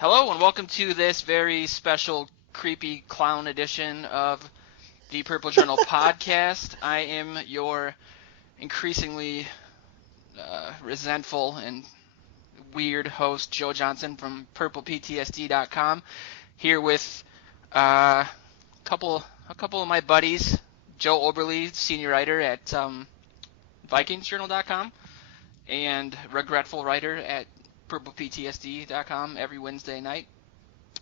Hello and welcome to this very special creepy clown edition of the Purple Journal podcast. I am your increasingly resentful and weird host, Joe Johnson from PurplePTSD.com, here with a couple of my buddies, Joe Oberle, senior writer at VikingsJournal.com, and regretful writer at PurplePTSD.com every Wednesday night.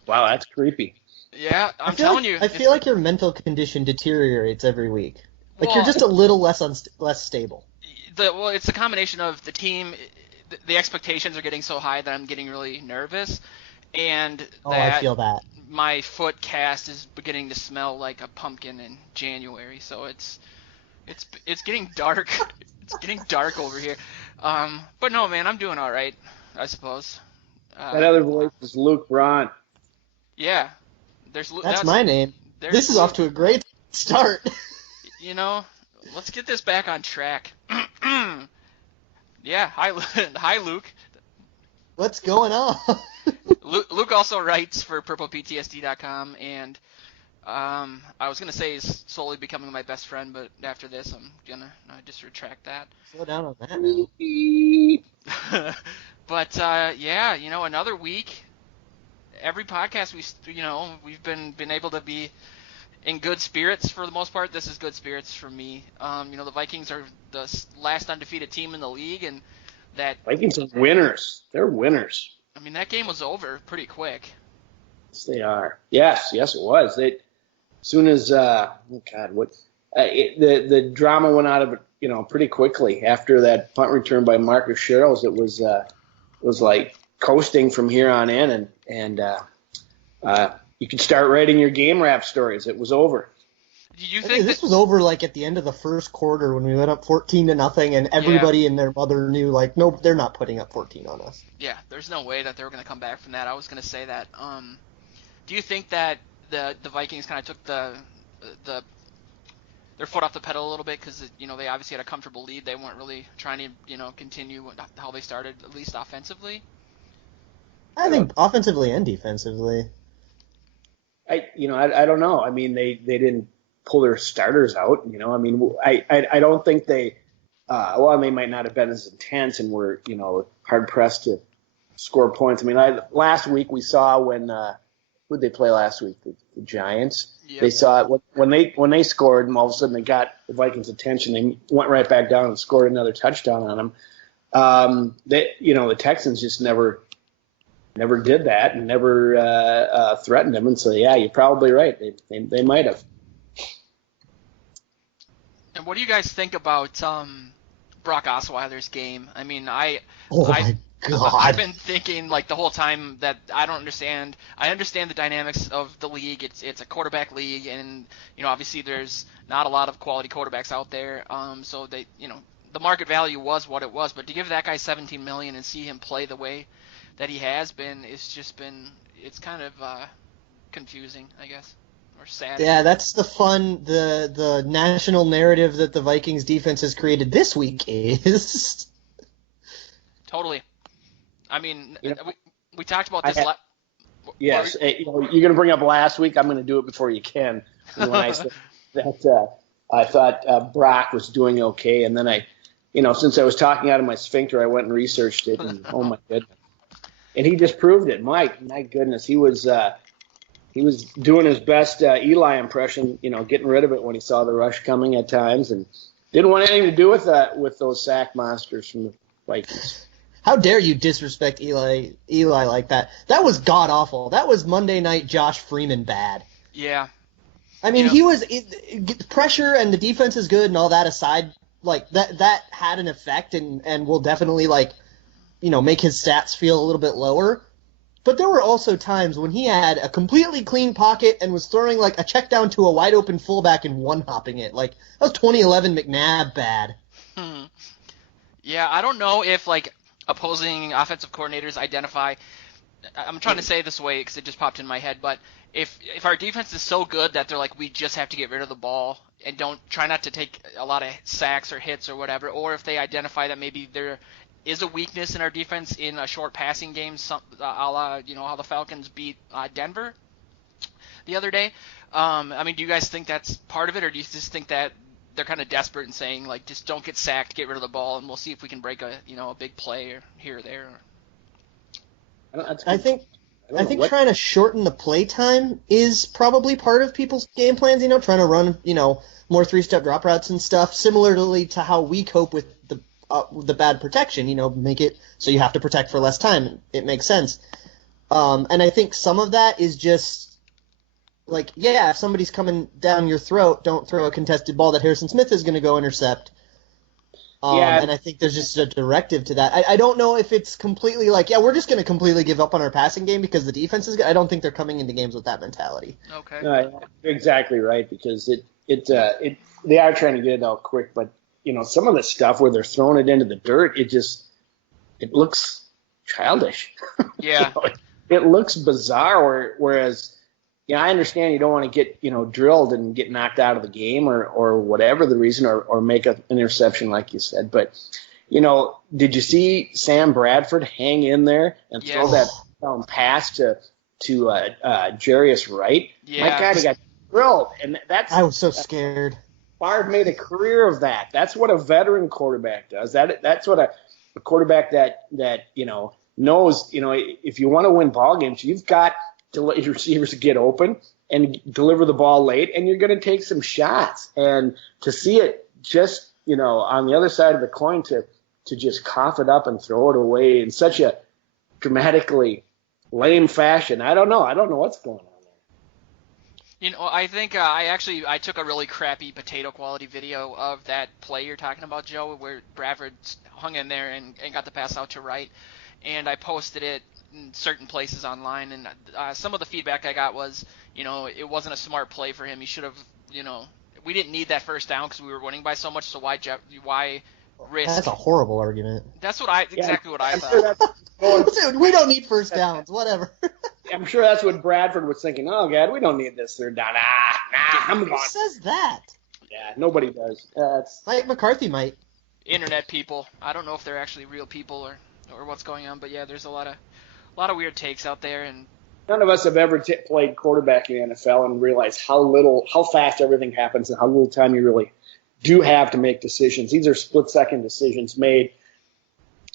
Wow, that's creepy. Yeah, I'm telling you. I feel like your mental condition deteriorates every week. Like you're just a little less stable. It's a combination of the team. The expectations are getting so high that I'm getting really nervous, and I feel that. My foot cast is beginning to smell like a pumpkin in January. So it's getting dark. It's getting dark over here. But no, man, I'm doing all right, I suppose. That other voice is Luke Braun. Yeah, that's my name. This is Luke. Off to a great start. You know, let's get this back on track. Yeah, hi Luke. What's going on? Luke also writes for PurplePTSD.com, and I was gonna say he's slowly becoming my best friend, but after this, I'm gonna just retract that. Slow down on that now. But yeah, another week. Every podcast we've been able to be in good spirits for the most part. This is good spirits for me. The Vikings are the last undefeated team in the league, and that Vikings are winners. They're winners. I mean, that game was over pretty quick. Yes, they are. Yes, it was. As soon as the drama went out of it, pretty quickly after that punt return by Marcus Sherrills. It was like coasting from here on in, and you could start writing your game wrap stories. It was over. Do you think this was over like at the end of the first quarter when we went up 14-0, and everybody and their mother knew, like, nope, they're not putting up 14 on us. Yeah, there's no way that they were going to come back from that. I was going to say that. Do you think that the Vikings kind of took their foot off the pedal a little bit because they obviously had a comfortable lead? They weren't really trying to continue how they started, at least offensively. I think offensively and defensively. I don't know. I mean, they didn't pull their starters out. I mean, I don't think they. They might not have been as intense and were hard pressed to score points. I mean, last week we saw when who did they play last week? The Giants. Yep. They saw it when they scored, and all of a sudden they got the Vikings' attention. They went right back down and scored another touchdown on them. The Texans just never did that and never threatened them. And so, yeah, you're probably right. They might have. And what do you guys think about Brock Osweiler's game? I mean, my God. I've been thinking like the whole time that I don't understand. I understand the dynamics of the league. It's a quarterback league, and obviously there's not a lot of quality quarterbacks out there. So they the market value was what it was. But to give that guy $17 million and see him play the way that he has been, it's kind of confusing, I guess, or sad. Yeah, that's the national narrative that the Vikings defense has created this week is. Totally. I mean, we talked about this. Yes, you're going to bring up last week. I'm going to do it before you can. When I said that I thought Brock was doing okay, and then since I was talking out of my sphincter, I went and researched it, and oh my goodness. And he just proved it. My goodness, he was doing his best Eli impression, getting rid of it when he saw the rush coming at times, and didn't want anything to do with those sack monsters from the Vikings. How dare you disrespect Eli like that? That was god awful. That was Monday night Josh Freeman bad. Yeah. I mean, he was pressure and the defense is good and all that aside, like that had an effect and will definitely make his stats feel a little bit lower. But there were also times when he had a completely clean pocket and was throwing like a check down to a wide open fullback and one hopping it. Like that was 2011 McNabb bad. Yeah, I don't know if opposing offensive coordinators identify. I'm trying to say it this way because it just popped in my head, but if our defense is so good that they're like, we just have to get rid of the ball and try not to take a lot of sacks or hits or whatever, or if they identify that maybe they're is a weakness in our defense in a short passing game, a la, how the Falcons beat Denver the other day. I mean, do you guys think that's part of it, or do you just think that they're kind of desperate and saying, like, just don't get sacked, get rid of the ball, and we'll see if we can break a big play or here or there? I think trying to shorten the play time is probably part of people's game plans, trying to run, more three-step drop routes and stuff, similarly to how we cope with the bad protection, make it so you have to protect for less time. It makes sense. And I think some of that is just, like, if somebody's coming down your throat, don't throw a contested ball that Harrison Smith is going to go intercept. And I think there's just a directive to that. I don't know if it's completely like, we're just going to completely give up on our passing game because the defense is good. I don't think they're coming into games with that mentality. Okay. No, exactly right, because they are trying to get it out quick, but some of the stuff where they're throwing it into the dirt, it looks childish. Yeah. It looks bizarre. Whereas, I understand you don't want to get drilled and get knocked out of the game or whatever the reason, or make an interception like you said. But did you see Sam Bradford hang in there and throw that pass to Jarius Wright? Yeah. My God, he got drilled, and I was so scared. Favre made a career of that. That's what a veteran quarterback does. That's what a quarterback that knows. If you want to win ball games, you've got to let your receivers get open and deliver the ball late, and you're going to take some shots. And to see it just on the other side of the coin to just cough it up and throw it away in such a dramatically lame fashion, I don't know what's going on. I think I took a really crappy potato quality video of that play you're talking about, Joe, where Bradford hung in there and got the pass out to Wright, and I posted it in certain places online, and some of the feedback I got was, it wasn't a smart play for him. He should have, we didn't need that first down because we were winning by so much, so why risk? That's a horrible argument. That's what I thought. Dude, we don't need first downs, whatever. I'm sure that's what Bradford was thinking. Oh, God, we don't need this third down. I'm gone. Who says that? Yeah, nobody does. Mike McCarthy might. Internet people. I don't know if they're actually real people or what's going on, but yeah, there's a lot of weird takes out there, and none of us have ever played quarterback in the NFL and realized how fast everything happens and how little time you really do have to make decisions. These are split-second decisions made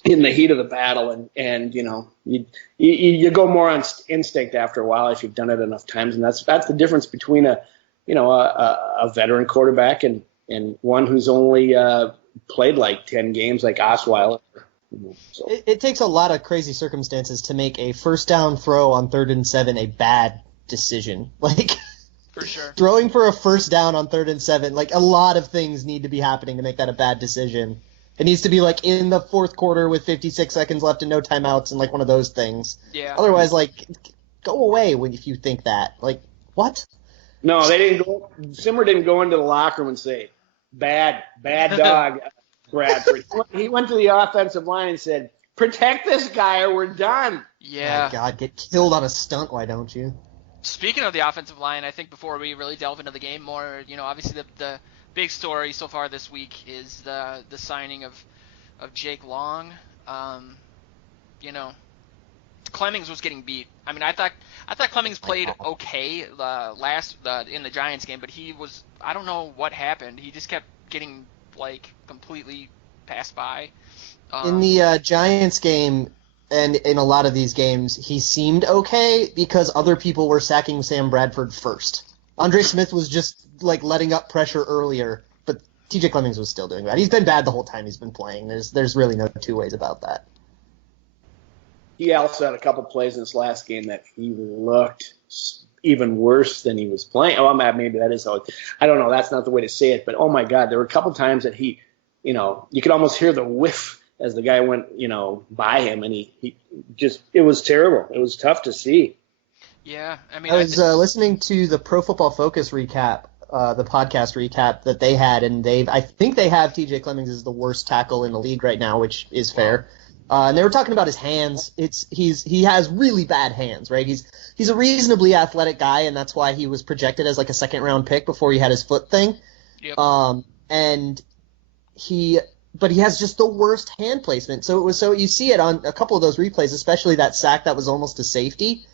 in the heat of the battle, and you go more on instinct after a while if you've done it enough times, and that's the difference between a veteran quarterback and one who's only played like 10 games like Osweiler. So. It takes a lot of crazy circumstances to make a first down throw on 3rd and 7 a bad decision. Like, for sure, throwing for a first down on 3rd and 7, like, a lot of things need to be happening to make that a bad decision. It needs to be like in the fourth quarter with 56 seconds left and no timeouts and like one of those things. Yeah. Otherwise, like, go away if you think that. Like, what? No, they didn't go. Zimmer didn't go into the locker room and say, "Bad dog, Bradford." He went to the offensive line and said, "Protect this guy or we're done." Yeah. Oh, God, get killed on a stunt, why don't you? Speaking of the offensive line, I think before we really delve into the game more, obviously the big story so far this week is the signing of Jake Long. Clemmings was getting beat. I mean, I thought Clemmings played okay in the Giants game, but I don't know what happened. He just kept getting like completely passed by. In the Giants game and in a lot of these games, he seemed okay because other people were sacking Sam Bradford first. Andre Smith was just like letting up pressure earlier, but TJ Clemmings was still doing that. He's been bad the whole time he's been playing. There's really no two ways about that. He also had a couple plays in this last game that he looked even worse than he was playing. Oh, maybe that is how I don't know. That's not the way to say it, but oh my God, there were a couple times that he, you could almost hear the whiff as the guy went, by him, and he just, it was terrible. It was tough to see. Yeah, I mean, I was listening to the Pro Football Focus recap, the podcast recap that they had, and I think they have TJ Clemmings as the worst tackle in the league right now, which is fair. And they were talking about his hands. He has really bad hands, right? He's a reasonably athletic guy, and that's why he was projected as like a second round pick before he had his foot thing. Yep. And he but he has just the worst hand placement. So you see it on a couple of those replays, especially that sack that was almost a safety.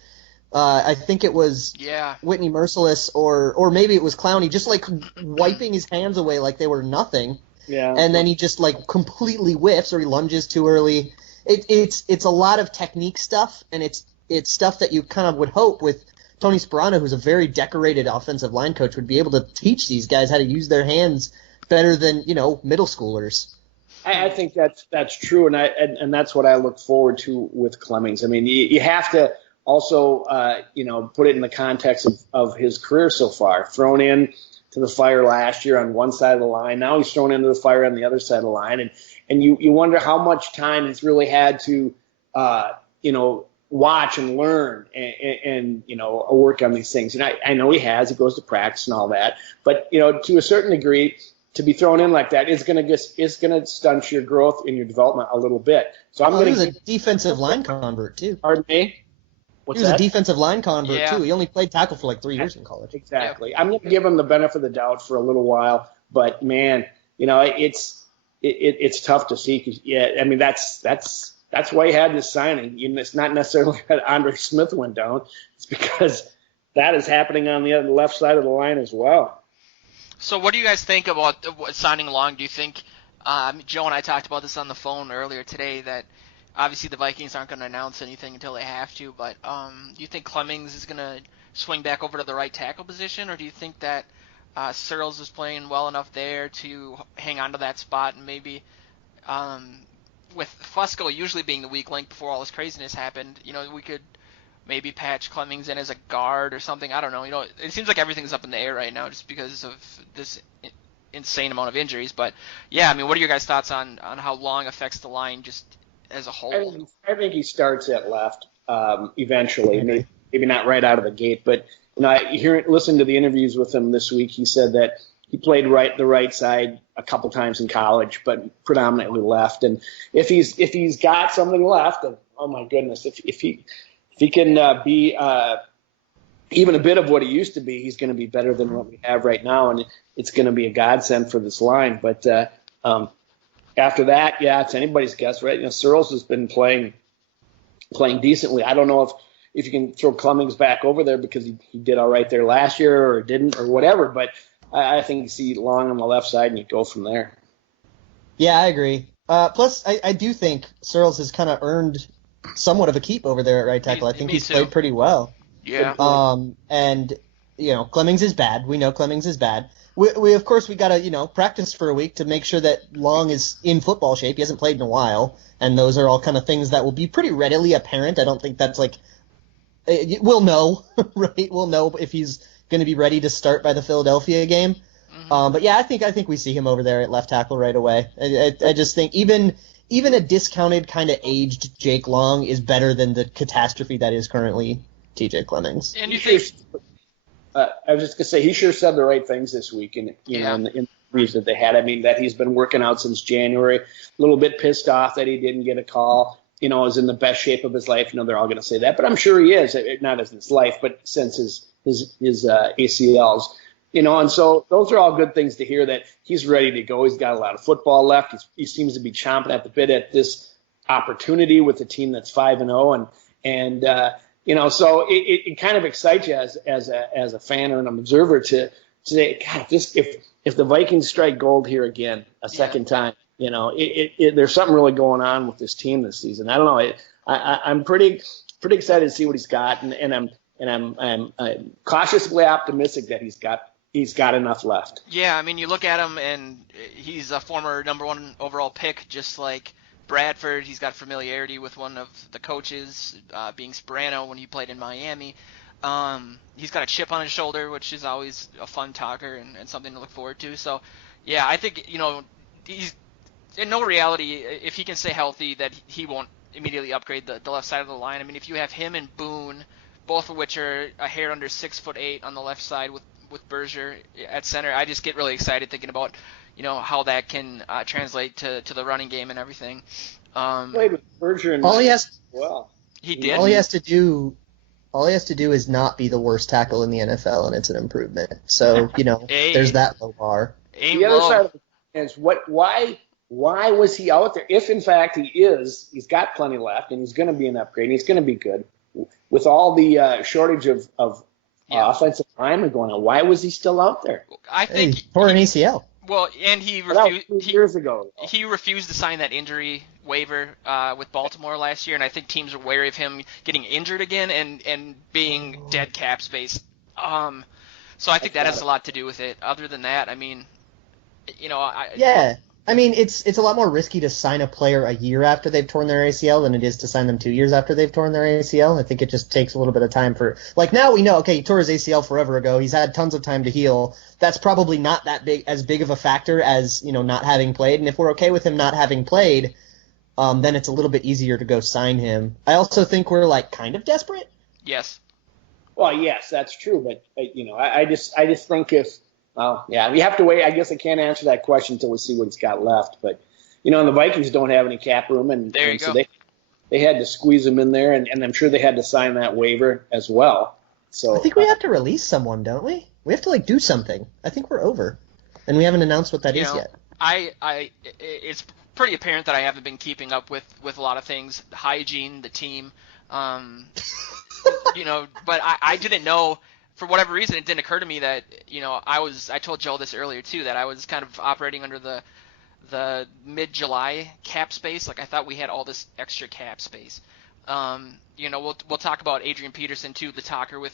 I think it was Whitney Merciless or maybe it was Clowney, just like wiping his hands away like they were nothing. Yeah. And then he just like completely whiffs or he lunges too early. It's a lot of technique stuff, and it's stuff that you kind of would hope with Tony Sparano, who's a very decorated offensive line coach, would be able to teach these guys how to use their hands better than, middle schoolers. I think that's true, and that's what I look forward to with Clemmings. I mean, you have to also put it in the context of his career so far. Thrown in to the fire last year on one side of the line, now he's thrown into the fire on the other side of the line, and you wonder how much time he's really had to watch and learn and work on these things. And I know he has. He goes to practice and all that, but to a certain degree, to be thrown in like that is going to stunt your growth and your development a little bit. So I'm going to. He was a defensive line convert too. Pardon me. He was a defensive line convert too. He only played tackle for like 3 years in college. Exactly. I'm going to give him the benefit of the doubt for a little while, but man, it's tough to see. 'Cause, I mean that's why he had this signing. It's not necessarily that Andre Smith went down. It's because that is happening on the other left side of the line as well. So what do you guys think about signing Long? Do you think Joe and I talked about this on the phone earlier today, that obviously the Vikings aren't going to announce anything until they have to, but do you think Clemmings is going to swing back over to the right tackle position, or do you think that Searles is playing well enough there to hang on to that spot, and maybe with Fusco usually being the weak link before all this craziness happened, we could maybe patch Clemmings in as a guard or something. I don't know. It seems like everything's up in the air right now just because of this insane amount of injuries. But yeah, I mean, what are your guys' thoughts on how Long affects the line just as a whole? I think he starts at left eventually. Maybe not right out of the gate, but listen to the interviews with him this week. He said that he played the right side a couple times in college, but predominantly left. And if he's got something left, oh my goodness, if he can be even a bit of what he used to be, he's going to be better than what we have right now, and it's going to be a godsend for this line. But after that, it's anybody's guess, right? Searles has been playing decently. I don't know if you can throw Clemmings back over there because he did all right there last year or didn't or whatever, but I think you see Long on the left side and you go from there. Yeah, I agree. Plus, I do think Searles has kind of earned somewhat of a keep over there at right tackle. I think he's played pretty well. Yeah. And Clemmings is bad. We know Clemmings is bad. We of course we gotta practice for a week to make sure that Long is in football shape. He hasn't played in a while, and those are all kind of things that will be pretty readily apparent. I don't think that's like we'll know, right? We'll know if he's going to be ready to start by the Philadelphia game. Mm-hmm. But yeah, I think we see him over there at left tackle right away. I just think even a discounted kind of aged Jake Long is better than the catastrophe that is currently TJ Clemmings. And you think? I was just gonna say he sure said the right things this week, in the interviews that they had. I mean, that he's been working out since January. A little bit pissed off that he didn't get a call. Is in the best shape of his life. They're all gonna say that, but I'm sure he is. Not as his life, but since his ACLs. And so those are all good things to hear, that he's ready to go. He's got a lot of football left. He seems to be chomping at the bit at this opportunity with a team that's 5-0, and so it kind of excites you as a fan or an observer to say, God, if the Vikings strike gold here again a second time, there's something really going on with this team this season. I don't know. I'm pretty excited to see what he's got, and I'm cautiously optimistic that he's got enough left. Yeah, I mean, you look at him, and he's a former number 1 overall pick, just like Bradford. He's got familiarity with one of the coaches, being Sparano when he played in Miami. He's got a chip on his shoulder, which is always a fun talker and something to look forward to. So, yeah, I think, he's in no reality, if he can stay healthy, that he won't immediately upgrade the left side of the line. I mean, if you have him and Boone, both of which are a hair under 6'8" on the left side with Berger at center, I just get really excited thinking about how that can translate to the running game and everything. Played with Berger and he did. All he has to do is not be the worst tackle in the NFL, and it's an improvement. So there's that low bar. The other side of the is why why was he out there? If in fact he's got plenty left and he's going to be an upgrade and he's going to be good with all the shortage of offensive linemen going on. Why was he still out there? I think he tore an ACL. Well, and he refused years ago. He refused to sign that injury waiver with Baltimore last year, and I think teams are wary of him getting injured again and being dead cap space. So I think that has a lot to do with it. Other than that, I mean, I mean, it's a lot more risky to sign a player a year after they've torn their ACL than it is to sign them 2 years after they've torn their ACL. I think it just takes a little bit of time for, like, now we know, okay, he tore his ACL forever ago. He's had tons of time to heal. That's probably not as big of a factor as, not having played. And if we're okay with him not having played, then it's a little bit easier to go sign him. I also think we're, kind of desperate. Yes. Well, yes, that's true. But, I just think if, well, yeah, we have to wait. I guess I can't answer that question until we see what he's got left. But, and the Vikings don't have any cap room, and so they had to squeeze him in there, and I'm sure they had to sign that waiver as well. So I think we have to release someone, don't we? We have to do something. I think we're over, and we haven't announced what that is yet. It's pretty apparent that I haven't been keeping up with a lot of things, hygiene, the team, but I didn't know. For whatever reason, it didn't occur to me that, I told Joe this earlier too, that I was kind of operating under the mid-July cap space. Like, I thought we had all this extra cap space. We'll talk about Adrian Peterson too, the talker, with,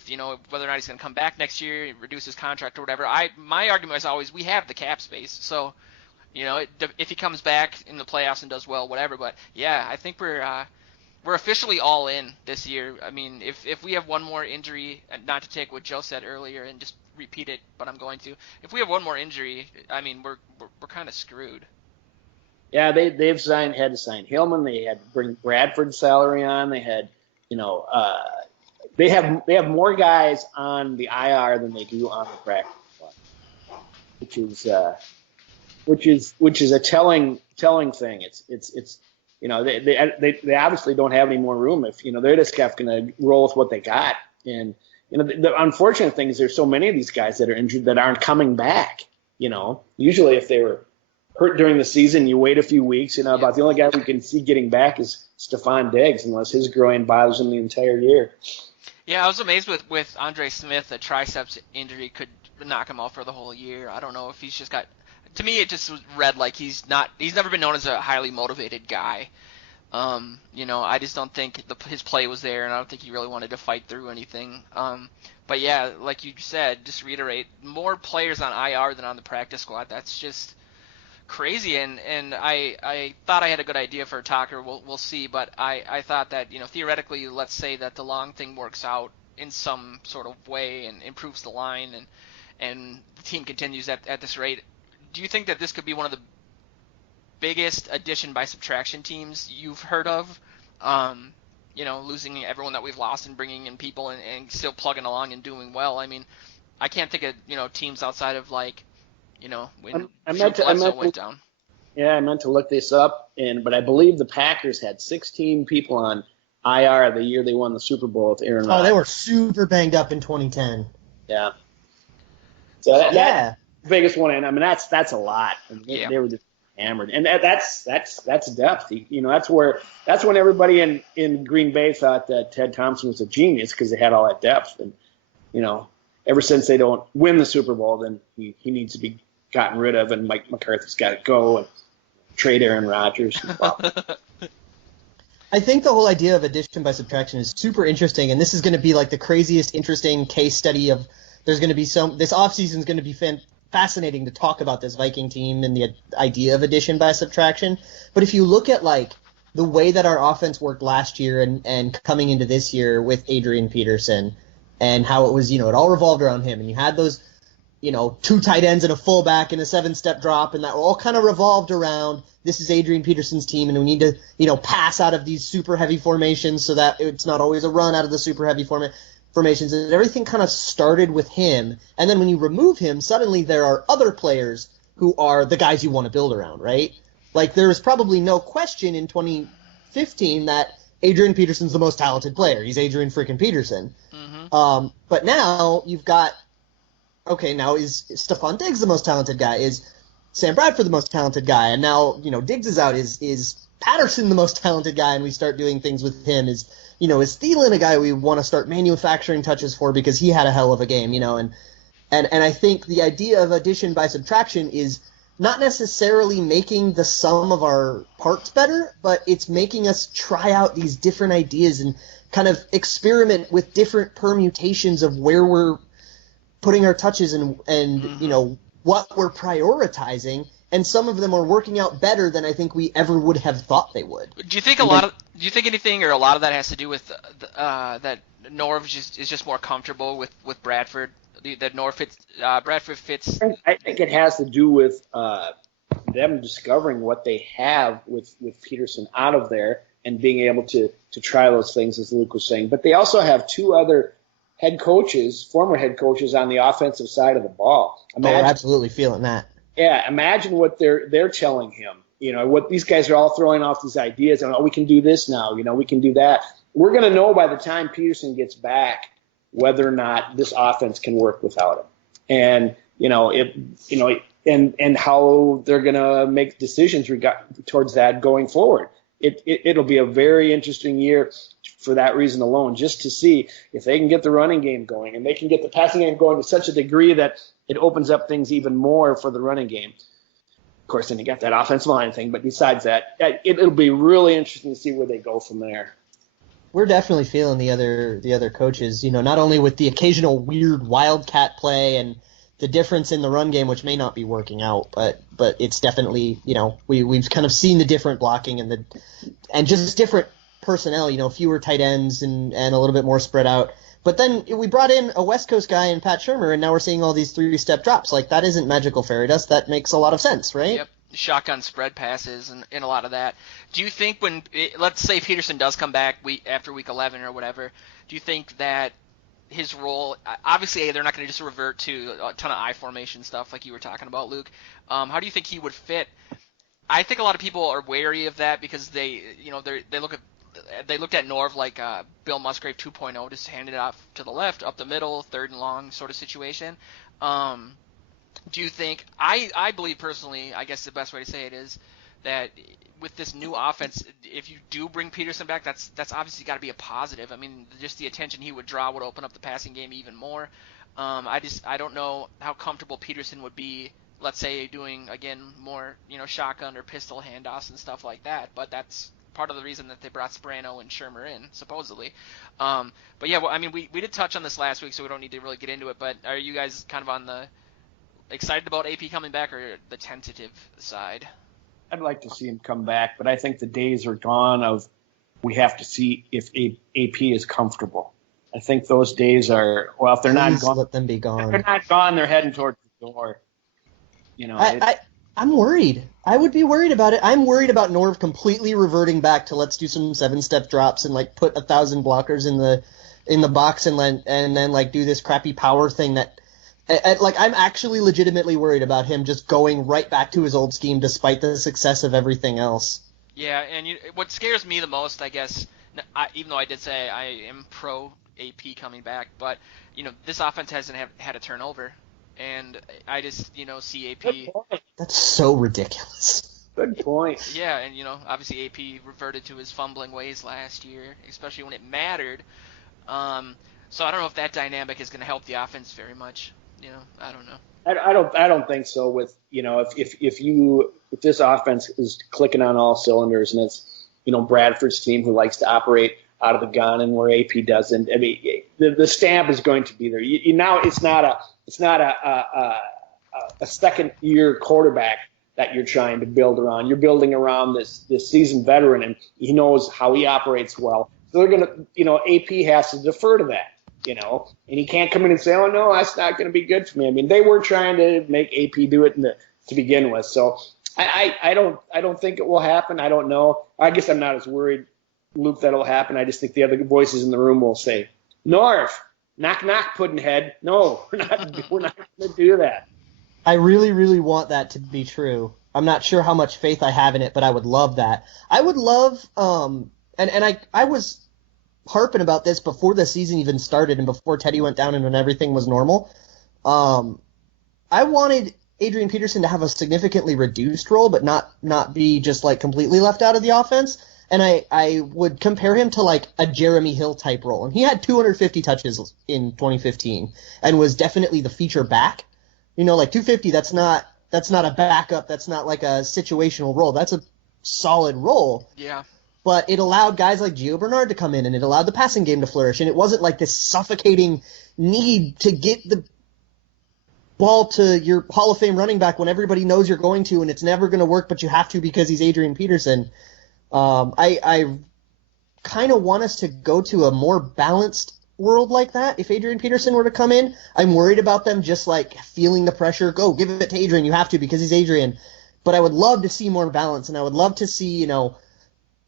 whether or not he's going to come back next year, reduce his contract or whatever. My argument was always, we have the cap space. So, if he comes back in the playoffs and does well, whatever. But yeah, I think we're officially all in this year. I mean, if we have one more injury, and not to take what Joe said earlier and just repeat it, but I'm going to. If we have one more injury, I mean, we're kind of screwed. Yeah, had to sign Hillman. They had to bring Bradford's salary on. They had, they have more guys on the IR than they do on the practice squad, which is a telling thing. It's. They obviously don't have any more room if, they're just going to roll with what they got. And, the unfortunate thing is there's so many of these guys that are injured that aren't coming back. Usually if they were hurt during the season, you wait a few weeks. About the only guy we can see getting back is Stephon Diggs, unless his groin bothers him the entire year. Yeah, I was amazed with Andre Smith. A triceps injury could knock him out for the whole year. I don't know if he's just got. To me, it just read like he's never been known as a highly motivated guy. I just don't think his play was there, and I don't think he really wanted to fight through anything. But yeah, like you said, just reiterate, more players on IR than on the practice squad. That's just crazy. And I thought I had a good idea for a talker. We'll see. But I thought that, theoretically, let's say that the long thing works out in some sort of way and improves the line, and the team continues at this rate. Do you think that this could be one of the biggest addition by subtraction teams you've heard of? Losing everyone that we've lost and bringing in people and still plugging along and doing well. I mean, I can't think of teams outside of when Bledsoe went down. Yeah, I meant to look this up, but I believe the Packers had 16 people on IR the year they won the Super Bowl with Aaron Rodgers. Oh, they were super banged up in 2010. Yeah. So that biggest one, and I mean that's a lot. They were just hammered, and that's depth. That's when everybody in Green Bay thought that Ted Thompson was a genius because they had all that depth. And ever since they don't win the Super Bowl, then he needs to be gotten rid of, and Mike McCarthy's got to go and trade Aaron Rodgers. I think the whole idea of addition by subtraction is super interesting, and this is going to be the craziest interesting case study of. There's going to be this offseason is going to be fascinating to talk about this Viking team and the idea of addition by subtraction. But if you look at the way that our offense worked last year and coming into this year with Adrian Peterson and how it was, it all revolved around him. And you had those, 2 tight ends and a fullback and a 7-step drop, and that all kind of revolved around this is Adrian Peterson's team, and we need to, pass out of these super heavy formations so that it's not always a run out of the super heavy formations, and everything kind of started with him. And then when you remove him, suddenly there are other players who are the guys you want to build around, right? There's probably no question in 2015 that Adrian Peterson's the most talented player. He's Adrian freaking Peterson. Mm-hmm. But now you've got, now is Stephon Diggs the most talented guy? Is Sam Bradford the most talented guy, and now, Diggs is out. Is Patterson the most talented guy, and we start doing things with him? Is Thielen a guy we want to start manufacturing touches for because he had a hell of a game, and I think the idea of addition by subtraction is not necessarily making the sum of our parts better, but it's making us try out these different ideas and kind of experiment with different permutations of where we're putting our touches and what we're prioritizing, and some of them are working out better than I think we ever would have thought they would. Do you think a lot of that has to do with that Norv is just more comfortable with Bradford? That Bradford fits. I think it has to do with them discovering what they have with Peterson out of there and being able to try those things, as Luke was saying. But they also have two other former head coaches on the offensive side of the ball. We're absolutely feeling that. Yeah, imagine what they're telling him. What these guys are all throwing off these ideas, and we can do this now. We can do that. We're going to know by the time Peterson gets back whether or not this offense can work without him, and how they're going to make decisions towards that going forward. It'll be a very interesting year for that reason alone, just to see if they can get the running game going and they can get the passing game going to such a degree that it opens up things even more for the running game. Of course, then you got that offensive line thing, but besides that, it'll be really interesting to see where they go from there. We're definitely feeling the other coaches, not only with the occasional weird wildcat play and the difference in the run game, which may not be working out, but it's definitely, we've kind of seen the different blocking and just different personnel, fewer tight ends and a little bit more spread out. But then we brought in a West Coast guy in Pat Shurmur, and now we're seeing all these 3-step drops. Like, that isn't magical fairy dust. That makes a lot of sense, right? Yep. Shotgun spread passes and a lot of that. Do you think let's say Peterson does come back after week 11 or whatever, do you think that his role, obviously they're not going to just revert to a ton of I formation stuff like you were talking about, Luke. How do you think he would fit? I think a lot of people are wary of that because they looked at Norv like Bill Musgrave 2.0, just handed it off to the left, up the middle, third and long sort of situation. Do you think – I believe personally, I guess the best way to say it is that with this new offense, if you do bring Peterson back, that's obviously got to be a positive. I mean, just the attention he would draw would open up the passing game even more. I don't know how comfortable Peterson would be, let's say, doing, again, more shotgun or pistol handoffs and stuff like that, but that's part of the reason that they brought Sperano and Shurmur in, supposedly. But yeah, well, I mean, we did touch on this last week, so we don't need to really get into it, but are you guys kind of on the excited about AP coming back or the tentative side? I'd like to see him come back, but I think the days are gone of we have to see if AP is comfortable. I think those days are, well, if they're not gone, let them be gone. If they're not gone, they're heading towards the door. I'm worried. I would be worried about it. I'm worried about Norv completely reverting back to let's do some 7-step drops and like put 1,000 blockers in the box and then like do this crappy power thing that. I'm actually legitimately worried about him just going right back to his old scheme despite the success of everything else. Yeah, and what scares me the most, I guess, even though I did say I am pro AP coming back, but this offense hasn't had a turnover, and I just see AP. That's so ridiculous. Good point. Yeah, and obviously AP reverted to his fumbling ways last year, especially when it mattered. So I don't know if that dynamic is going to help the offense very much. I don't know. I don't think so. With if this offense is clicking on all cylinders and it's Bradford's team who likes to operate out of the gun and where AP doesn't. I mean, the stamp is going to be there. Now it's not a second year quarterback that you're trying to build around. You're building around this seasoned veteran, and he knows how he operates well. So they're gonna AP has to defer to that. And he can't come in and say, oh, no, that's not going to be good for me. I mean, they were trying to make AP do it to begin with. So I don't think it will happen. I don't know. I guess I'm not as worried, Luke, that it'll happen. I just think the other voices in the room will say, Norv, knock, knock, Puddinhead. No, we're not going to do that. I really, really want that to be true. I'm not sure how much faith I have in it, but I would love that. I would love and I was harping about this before the season even started and before Teddy went down and when everything was normal. I wanted Adrian Peterson to have a significantly reduced role, but not be just like completely left out of the offense. And I would compare him to like a Jeremy Hill type role. And he had 250 touches in 2015 and was definitely the feature back. Like 250, that's not a backup. That's not like a situational role. That's a solid role. Yeah. But it allowed guys like Gio Bernard to come in, and it allowed the passing game to flourish. And it wasn't like this suffocating need to get the ball to your Hall of Fame running back when everybody knows you're going to, and it's never going to work, but you have to because he's Adrian Peterson. I kind of want us to go to a more balanced world like that. If Adrian Peterson were to come in, I'm worried about them just like feeling the pressure. Go, give it to Adrian. You have to because he's Adrian. But I would love to see more balance, and I would love to see,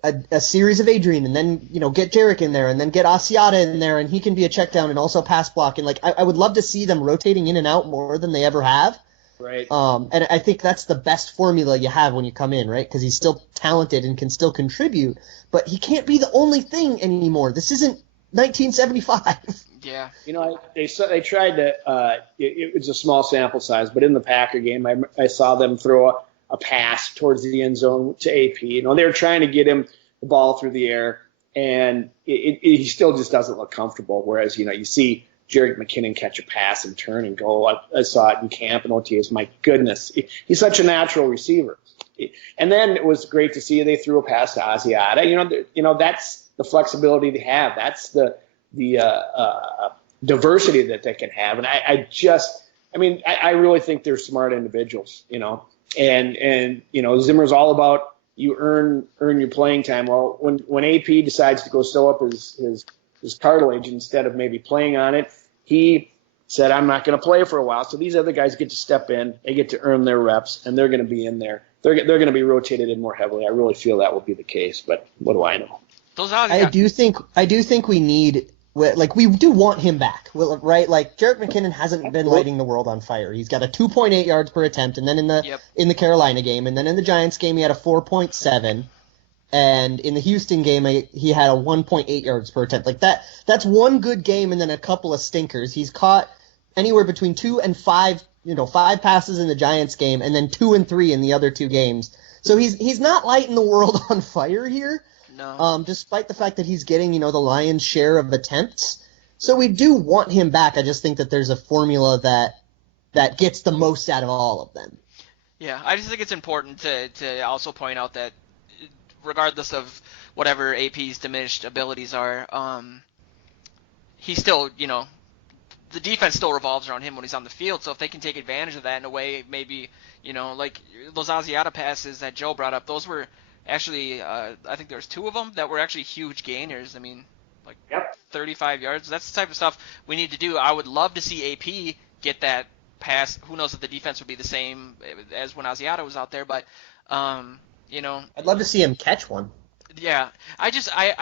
a series of Adrian, and then, get Jarek in there, and then get Asiata in there, and he can be a check down and also pass block. And like, I would love to see them rotating in and out more than they ever have. Right. And I think that's the best formula you have when you come in, right? Because he's still talented and can still contribute, but he can't be the only thing anymore. This isn't 1975. Yeah. They tried to. It was a small sample size, but in the Packer game, I saw them throw a pass towards the end zone to AP. They were trying to get him the ball through the air, and he still just doesn't look comfortable. Whereas you see Jerick McKinnon catch a pass and turn and go. I saw it in camp and OTAs. My goodness, he's such a natural receiver. And then it was great to see they threw a pass to Asiata. That's the flexibility they have. That's the diversity that they can have. And I really think they're smart individuals. And Zimmer's all about you earn your playing time. Well, when AP decides to go sew up his cartilage instead of maybe playing on it, he said, I'm not going to play for a while. So these other guys get to step in, they get to earn their reps, and they're going to be in there. They're going to be rotated in more heavily. I really feel that will be the case, but what do I know? I do think we need, we do want him back, right? Like Jerick McKinnon hasn't been lighting the world on fire. He's got a 2.8 yards per attempt, and then in the Carolina game, and then in the Giants game he had a 4.7. And in the Houston game, he had a 1.8 yards per attempt. Like that's one good game and then a couple of stinkers. He's caught anywhere between 2 and 5, 5 passes in the Giants game and then 2 and 3 in the other 2 games. So he's not lighting the world on fire here. No. Despite the fact that he's getting, the lion's share of attempts. So we do want him back. I just think that there's a formula that gets the most out of all of them. Yeah, I just think it's important to also point out that regardless of whatever AP's diminished abilities are, he's still, the defense still revolves around him when he's on the field. So if they can take advantage of that in a way, maybe, like those Asiata passes that Joe brought up, those were actually, I think there's 2 of them that were actually huge gainers. I mean, 35 yards. That's the type of stuff we need to do. I would love to see AP get that pass. Who knows if the defense would be the same as when Asiata was out there, but I'd love to see him catch one. Yeah, I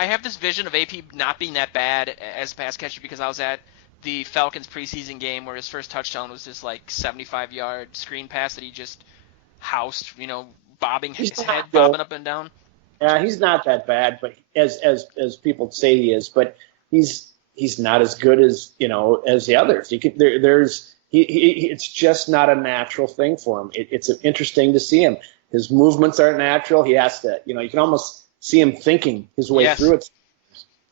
have this vision of AP not being that bad as a pass catcher because I was at the Falcons preseason game where his first touchdown was this 75-yard screen pass that he just housed, bobbing his head, bobbing up and down. Yeah, he's not that bad, but as people say he is, but he's not as good as as the others. It's just not a natural thing for him. It's interesting to see him. His movements aren't natural. He has to, you can almost see him thinking his way through it.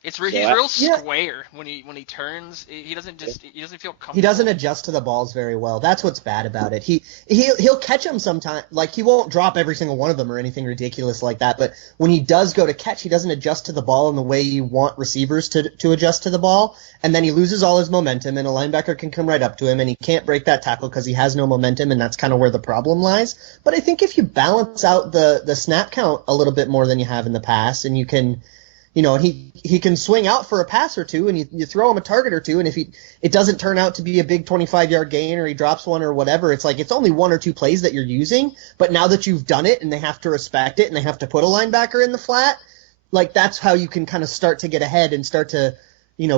He's real square when he turns. He doesn't feel comfortable. He doesn't adjust to the balls very well. That's what's bad about it. He'll catch them sometimes. Like he won't drop every single one of them or anything ridiculous like that. But when he does go to catch, he doesn't adjust to the ball in the way you want receivers to adjust to the ball. And then he loses all his momentum, and a linebacker can come right up to him, and he can't break that tackle because he has no momentum, and that's kind of where the problem lies. But I think if you balance out the snap count a little bit more than you have in the past, and you can. He can swing out for a pass or two, and you throw him a target or two, and if it doesn't turn out to be a big 25-yard gain or he drops one or whatever, it's like it's only 1 or 2 plays that you're using, but now that you've done it and they have to respect it and they have to put a linebacker in the flat, that's how you can kind of start to get ahead and start to,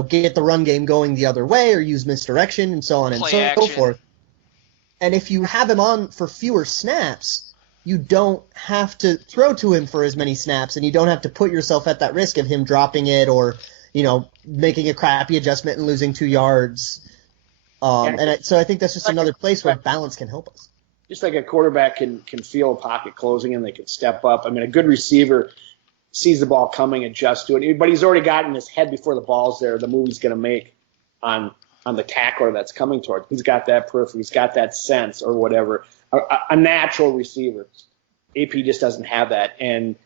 get the run game going the other way or use misdirection and so on and so forth. And if you have him on for fewer snaps, you don't have to throw to him for as many snaps, and you don't have to put yourself at that risk of him dropping it or, making a crappy adjustment and losing 2 yards. So I think that's just another place where balance can help us. just like a quarterback can feel a pocket closing and they can step up. I mean, a good receiver sees the ball coming, adjusts to it, but he's already got in his head before the ball's there the move he's going to make on the tackler that's coming toward him. He's got that periphery. He's got that sense or whatever. A natural receiver. AP just doesn't have that, and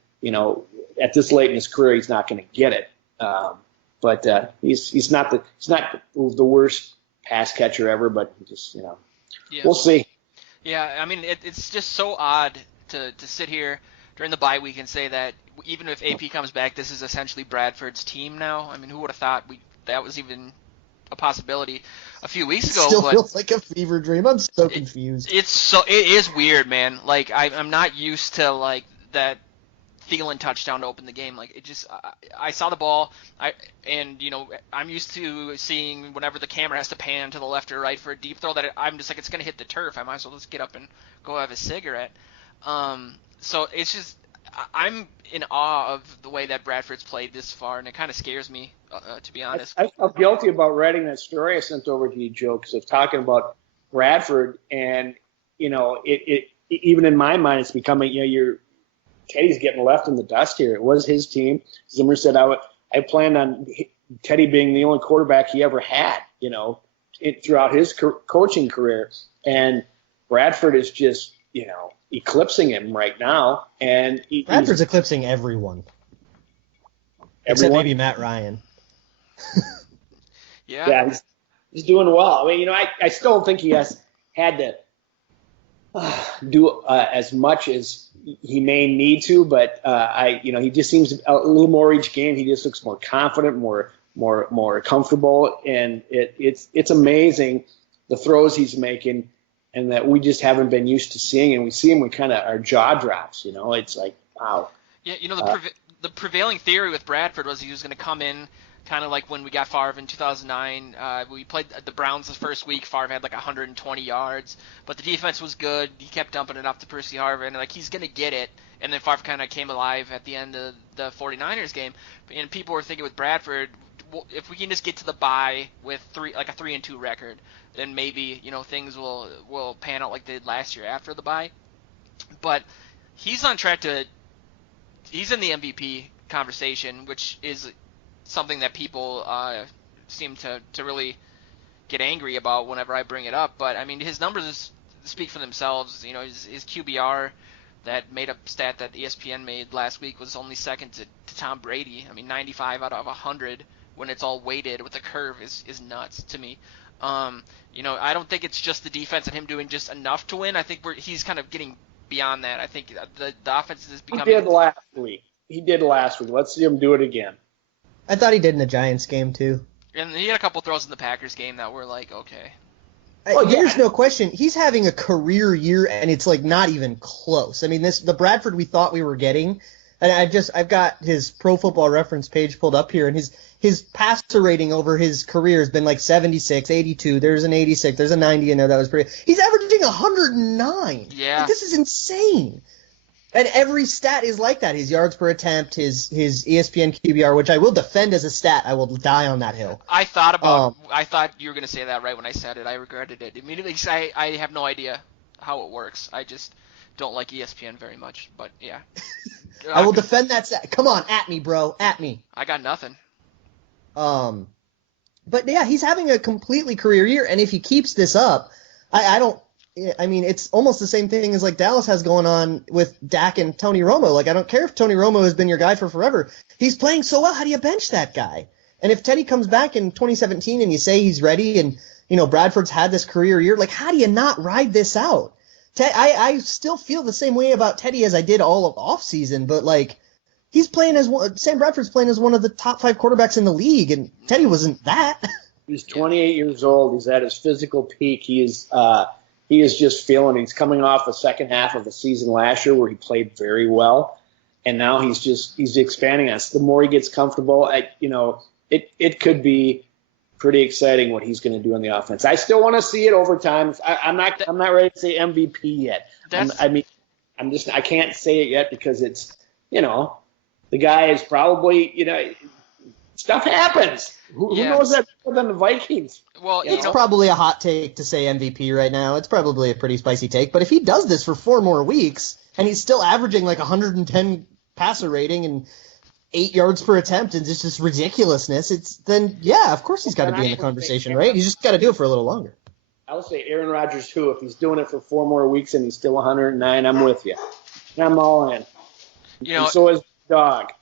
at this late in his career, he's not going to get it. But he's not the worst pass catcher ever. But just we'll see. Yeah, I mean it's just so odd to sit here during the bye week and say that even if AP comes back, this is essentially Bradford's team now. I mean, who would have thought that was even a possibility a few weeks ago? Still feels like a fever dream. I'm so confused. It is weird, man. Like I'm not used to like that Thielen touchdown to open the game. Like it just I saw the ball. I'm used to seeing whenever the camera has to pan to the left or right for a deep throw that I'm just like it's gonna hit the turf. I might as well just get up and go have a cigarette. So it's just I'm in awe of the way that Bradford's played this far, and it kind of scares me, to be honest. I felt guilty about writing that story I sent over to you, Joe, because of talking about Bradford, and it even in my mind, it's becoming Teddy's getting left in the dust here. It was his team. Zimmer said I planned on Teddy being the only quarterback he ever had, throughout his coaching career, and Bradford is just eclipsing him right now, and Bradford's eclipsing everyone. Except maybe Matt Ryan. Yeah, he's doing well. I mean, I still don't think he has had to do as much as he may need to, but he just seems a little more each game. He just looks more confident, more comfortable, and it's amazing the throws he's making, and that we just haven't been used to seeing. And we see him, our jaw drops. It's like, wow. Yeah, the prevailing theory with Bradford was he was going to come in kind of like when we got Favre in 2009. We played the Browns the first week. Favre had like 120 yards, but the defense was good. He kept dumping it off to Percy Harvin, and like he's going to get it. And then Favre kind of came alive at the end of the 49ers game. And people were thinking with Bradford, if we can just get to the bye with a 3-2 record, then maybe things will pan out like they did last year after the bye. But he's on track he's in the MVP conversation, which is something that people seem to really get angry about whenever I bring it up. But I mean, his numbers speak for themselves. His QBR, that made up stat that ESPN made last week, was only second to Tom Brady. I mean, 95 out of 100 when it's all weighted with a curve is nuts to me. I don't think it's just the defense and him doing just enough to win. I think he's kind of getting beyond that. I think the offense is becoming. He did last week. Let's see him do it again. I thought he did in the Giants game too. And he had a couple throws in the Packers game that were like, okay. There's no question. He's having a career year, and it's like not even close. I mean, the Bradford we thought we were getting, and I've got his Pro Football Reference page pulled up here, and his passer rating over his career has been like 76, 82. There's an 86. There's a 90 in there. That was pretty. He's averaging 109. Yeah. Like, this is insane. And every stat is like that. His yards per attempt, his ESPN QBR, which I will defend as a stat. I will die on that hill. I thought you were going to say that right when I said it. I regretted it immediately because I have no idea how it works. I just don't like ESPN very much. But yeah. I will defend that stat. Come on, at me, bro. At me. I got nothing. But yeah, he's having a completely career year. And if he keeps this up, I mean, it's almost the same thing as like Dallas has going on with Dak and Tony Romo. Like, I don't care if Tony Romo has been your guy for forever. He's playing so well. How do you bench that guy? And if Teddy comes back in 2017 and you say he's ready and, Bradford's had this career year, like, how do you not ride this out? I still feel the same way about Teddy as I did all of offseason, but like, Sam Bradford's playing as one of the top 5 quarterbacks in the league, and Teddy wasn't that. He's 28 years old. He's at his physical peak. He is just feeling. He's coming off the second half of the season last year where he played very well, and now he's expanding us. The more he gets comfortable, it could be pretty exciting what he's going to do in the offense. I still want to see it over time. I'm not ready to say MVP yet. I can't say it yet because it's the guy is probably Stuff happens. Who knows that better than the Vikings? Well, it's probably a hot take to say MVP right now. It's probably a pretty spicy take. But if he does this for 4 more weeks and he's still averaging like 110 passer rating and 8 yards per attempt and just this ridiculousness, then of course he's got to be in the conversation, right? He's just got to do it for a little longer. I'll say Aaron Rodgers too. If he's doing it for 4 more weeks and he's still 109, I'm with you. I'm all in. And so is Dog.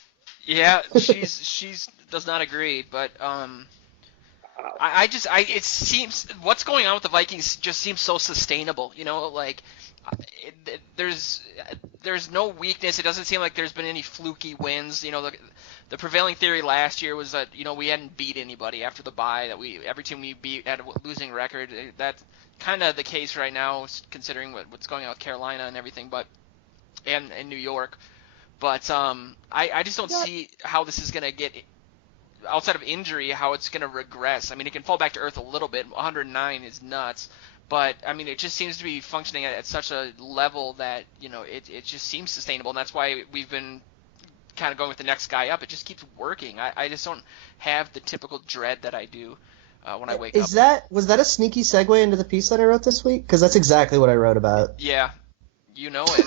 Yeah, she's does not agree, but it seems what's going on with the Vikings just seems so sustainable. Like there's no weakness. It doesn't seem like there's been any fluky wins. The prevailing theory last year was that we hadn't beat anybody after the bye. That every team we beat had a losing record. That's kind of the case right now, considering what's going on with Carolina and everything, and New York. But I just don't see how this is going to get, outside of injury, how it's going to regress. I mean, it can fall back to earth a little bit. 109 is nuts. But, I mean, it just seems to be functioning at such a level that, it just seems sustainable. And that's why we've been kind of going with the next guy up. It just keeps working. I just don't have the typical dread that I do when I wake up. Was that a sneaky segue into the piece that I wrote this week? Because that's exactly what I wrote about. Yeah, you know it.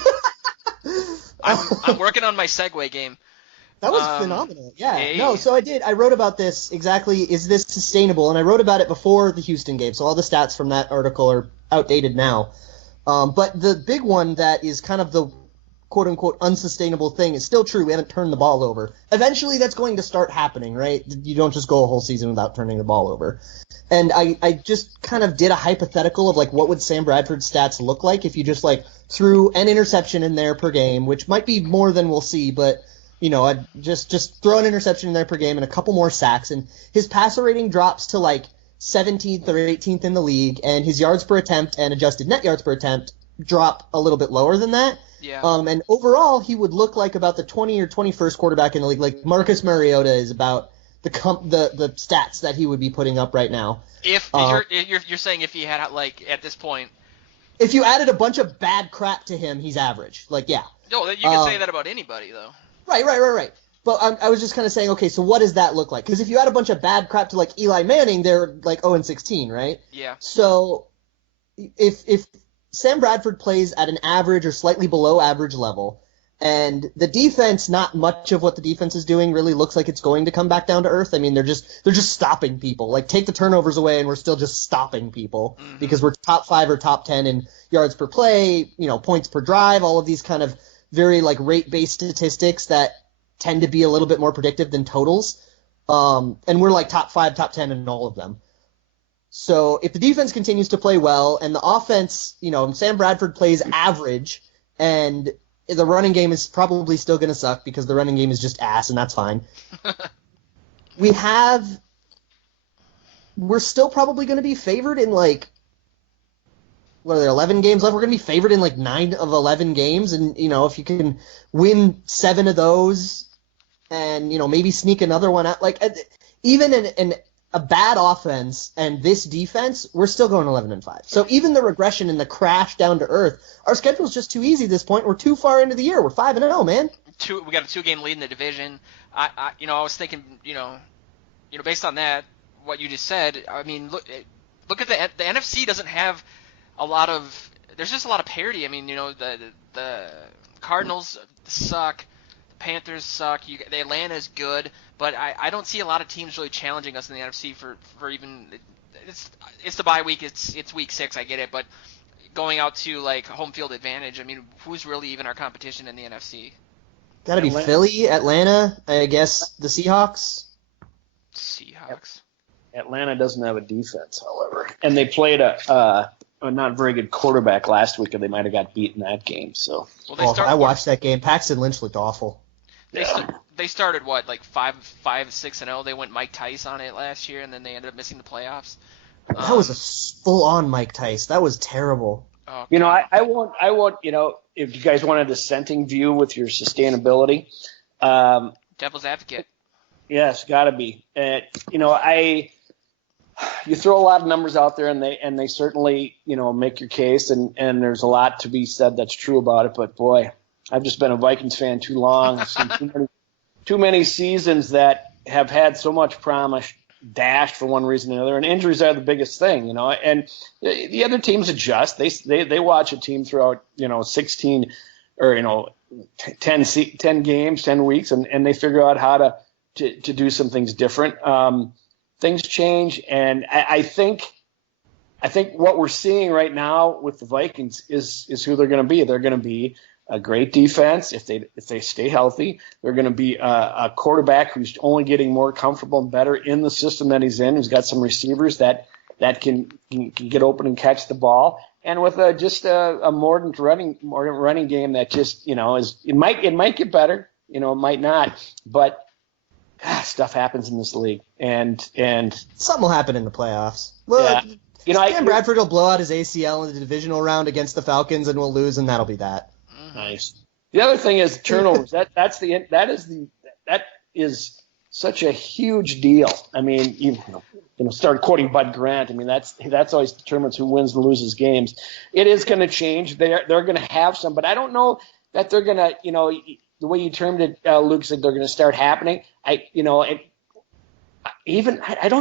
I'm working on my segue game. That was phenomenal. Yeah. Hey. No, so I wrote about this exactly, is this sustainable? And I wrote about it before the Houston game, so all the stats from that article are outdated now. But the big one that is kind of the quote-unquote unsustainable thing is still true. We haven't turned the ball over. Eventually that's going to start happening, right? You don't just go a whole season without turning the ball over. And I just kind of did a hypothetical of, like, what would Sam Bradford's stats look like if you just, like, threw an interception in there per game, which might be more than we'll see, but I'd just throw an interception in there per game and a couple more sacks, and his passer rating drops to like 17th or 18th in the league, and his yards per attempt and adjusted net yards per attempt drop a little bit lower than that. Yeah. And overall, he would look like about the 20 or 21st quarterback in the league. Like Marcus Mariota is about the stats that he would be putting up right now. If you're saying if he had, like, at this point, if you added a bunch of bad crap to him, he's average. Like, yeah. No, you can say that about anybody, though. Right. But I was just kind of saying, okay, so what does that look like? Because if you add a bunch of bad crap to, like, Eli Manning, they're like 0-16, right? Yeah. So if Sam Bradford plays at an average or slightly below average level, and the defense, not much of what the defense is doing really looks like it's going to come back down to earth. I mean, they're just stopping people. Like, take the turnovers away, and we're still just stopping people because we're top 5 or top 10 in yards per play, points per drive, all of these kind of very, like, rate-based statistics that tend to be a little bit more predictive than totals. And we're, like, top 5, top 10 in all of them. So if the defense continues to play well and the offense, Sam Bradford plays average, and the running game is probably still going to suck because the running game is just ass, and that's fine. We're still probably going to be favored in, like, what are there, 11 games left? We're going to be favored in, like, 9 of 11 games, and, if you can win 7 of those and, maybe sneak another one out, like, even in a bad offense and this defense, we're still going 11-5. So even the regression and the crash down to earth, our schedule's just too easy at this point. We're too far into the year. We're 5-0, man. We got a 2-game lead in the division. I was thinking, based on that, what you just said, I mean, look at the NFC doesn't have a lot of, there's just a lot of parity. I mean, the Cardinals suck, the Panthers suck, the Atlanta's good, but I don't see a lot of teams really challenging us in the NFC for even, it's the bye week, it's week 6, I get it, but going out to, like, home field advantage, I mean, who's really even our competition in the NFC? Gotta be Philly, Atlanta, I guess the Seahawks. Atlanta doesn't have a defense, however, and they played a not very good quarterback last week, and they might have got beat in that game. So, I watched that game. Paxton Lynch looked awful. They started what, like 5-6-0. They went Mike Tice on it last year, and then they ended up missing the playoffs. That was a full-on Mike Tice. That was terrible. Oh, I want if you guys want a dissenting view with your sustainability, devil's advocate. Yes, gotta be. You throw a lot of numbers out there, and they certainly, make your case, and there's a lot to be said that's true about it. But boy, I've just been a Vikings fan too long. I've seen too many seasons that have had so much promise dashed for one reason or another, and injuries are the biggest thing, and the other teams adjust. They watch a team throughout, 16 or 10 games, 10 weeks, and they figure out how to do some things different. Things change, and I think what we're seeing right now with the Vikings is who they're going to be. They're going to be a great defense if they stay healthy. They're going to be a quarterback who's only getting more comfortable and better in the system that he's in, who's got some receivers that can get open and catch the ball, and with just a more running game that just is it might get better, it might not, but stuff happens in this league, and something will happen in the playoffs. Well, yeah. Sam Bradford will blow out his ACL in the divisional round against the Falcons, and we'll lose, and that'll be that. Nice. The other thing is turnovers. that is such a huge deal. I mean, start quoting Bud Grant. I mean, that's always determines who wins and loses games. It is going to change. They're going to have some, but I don't know that they're going to. The way you termed it, Luke, said they're going to start happening. I don't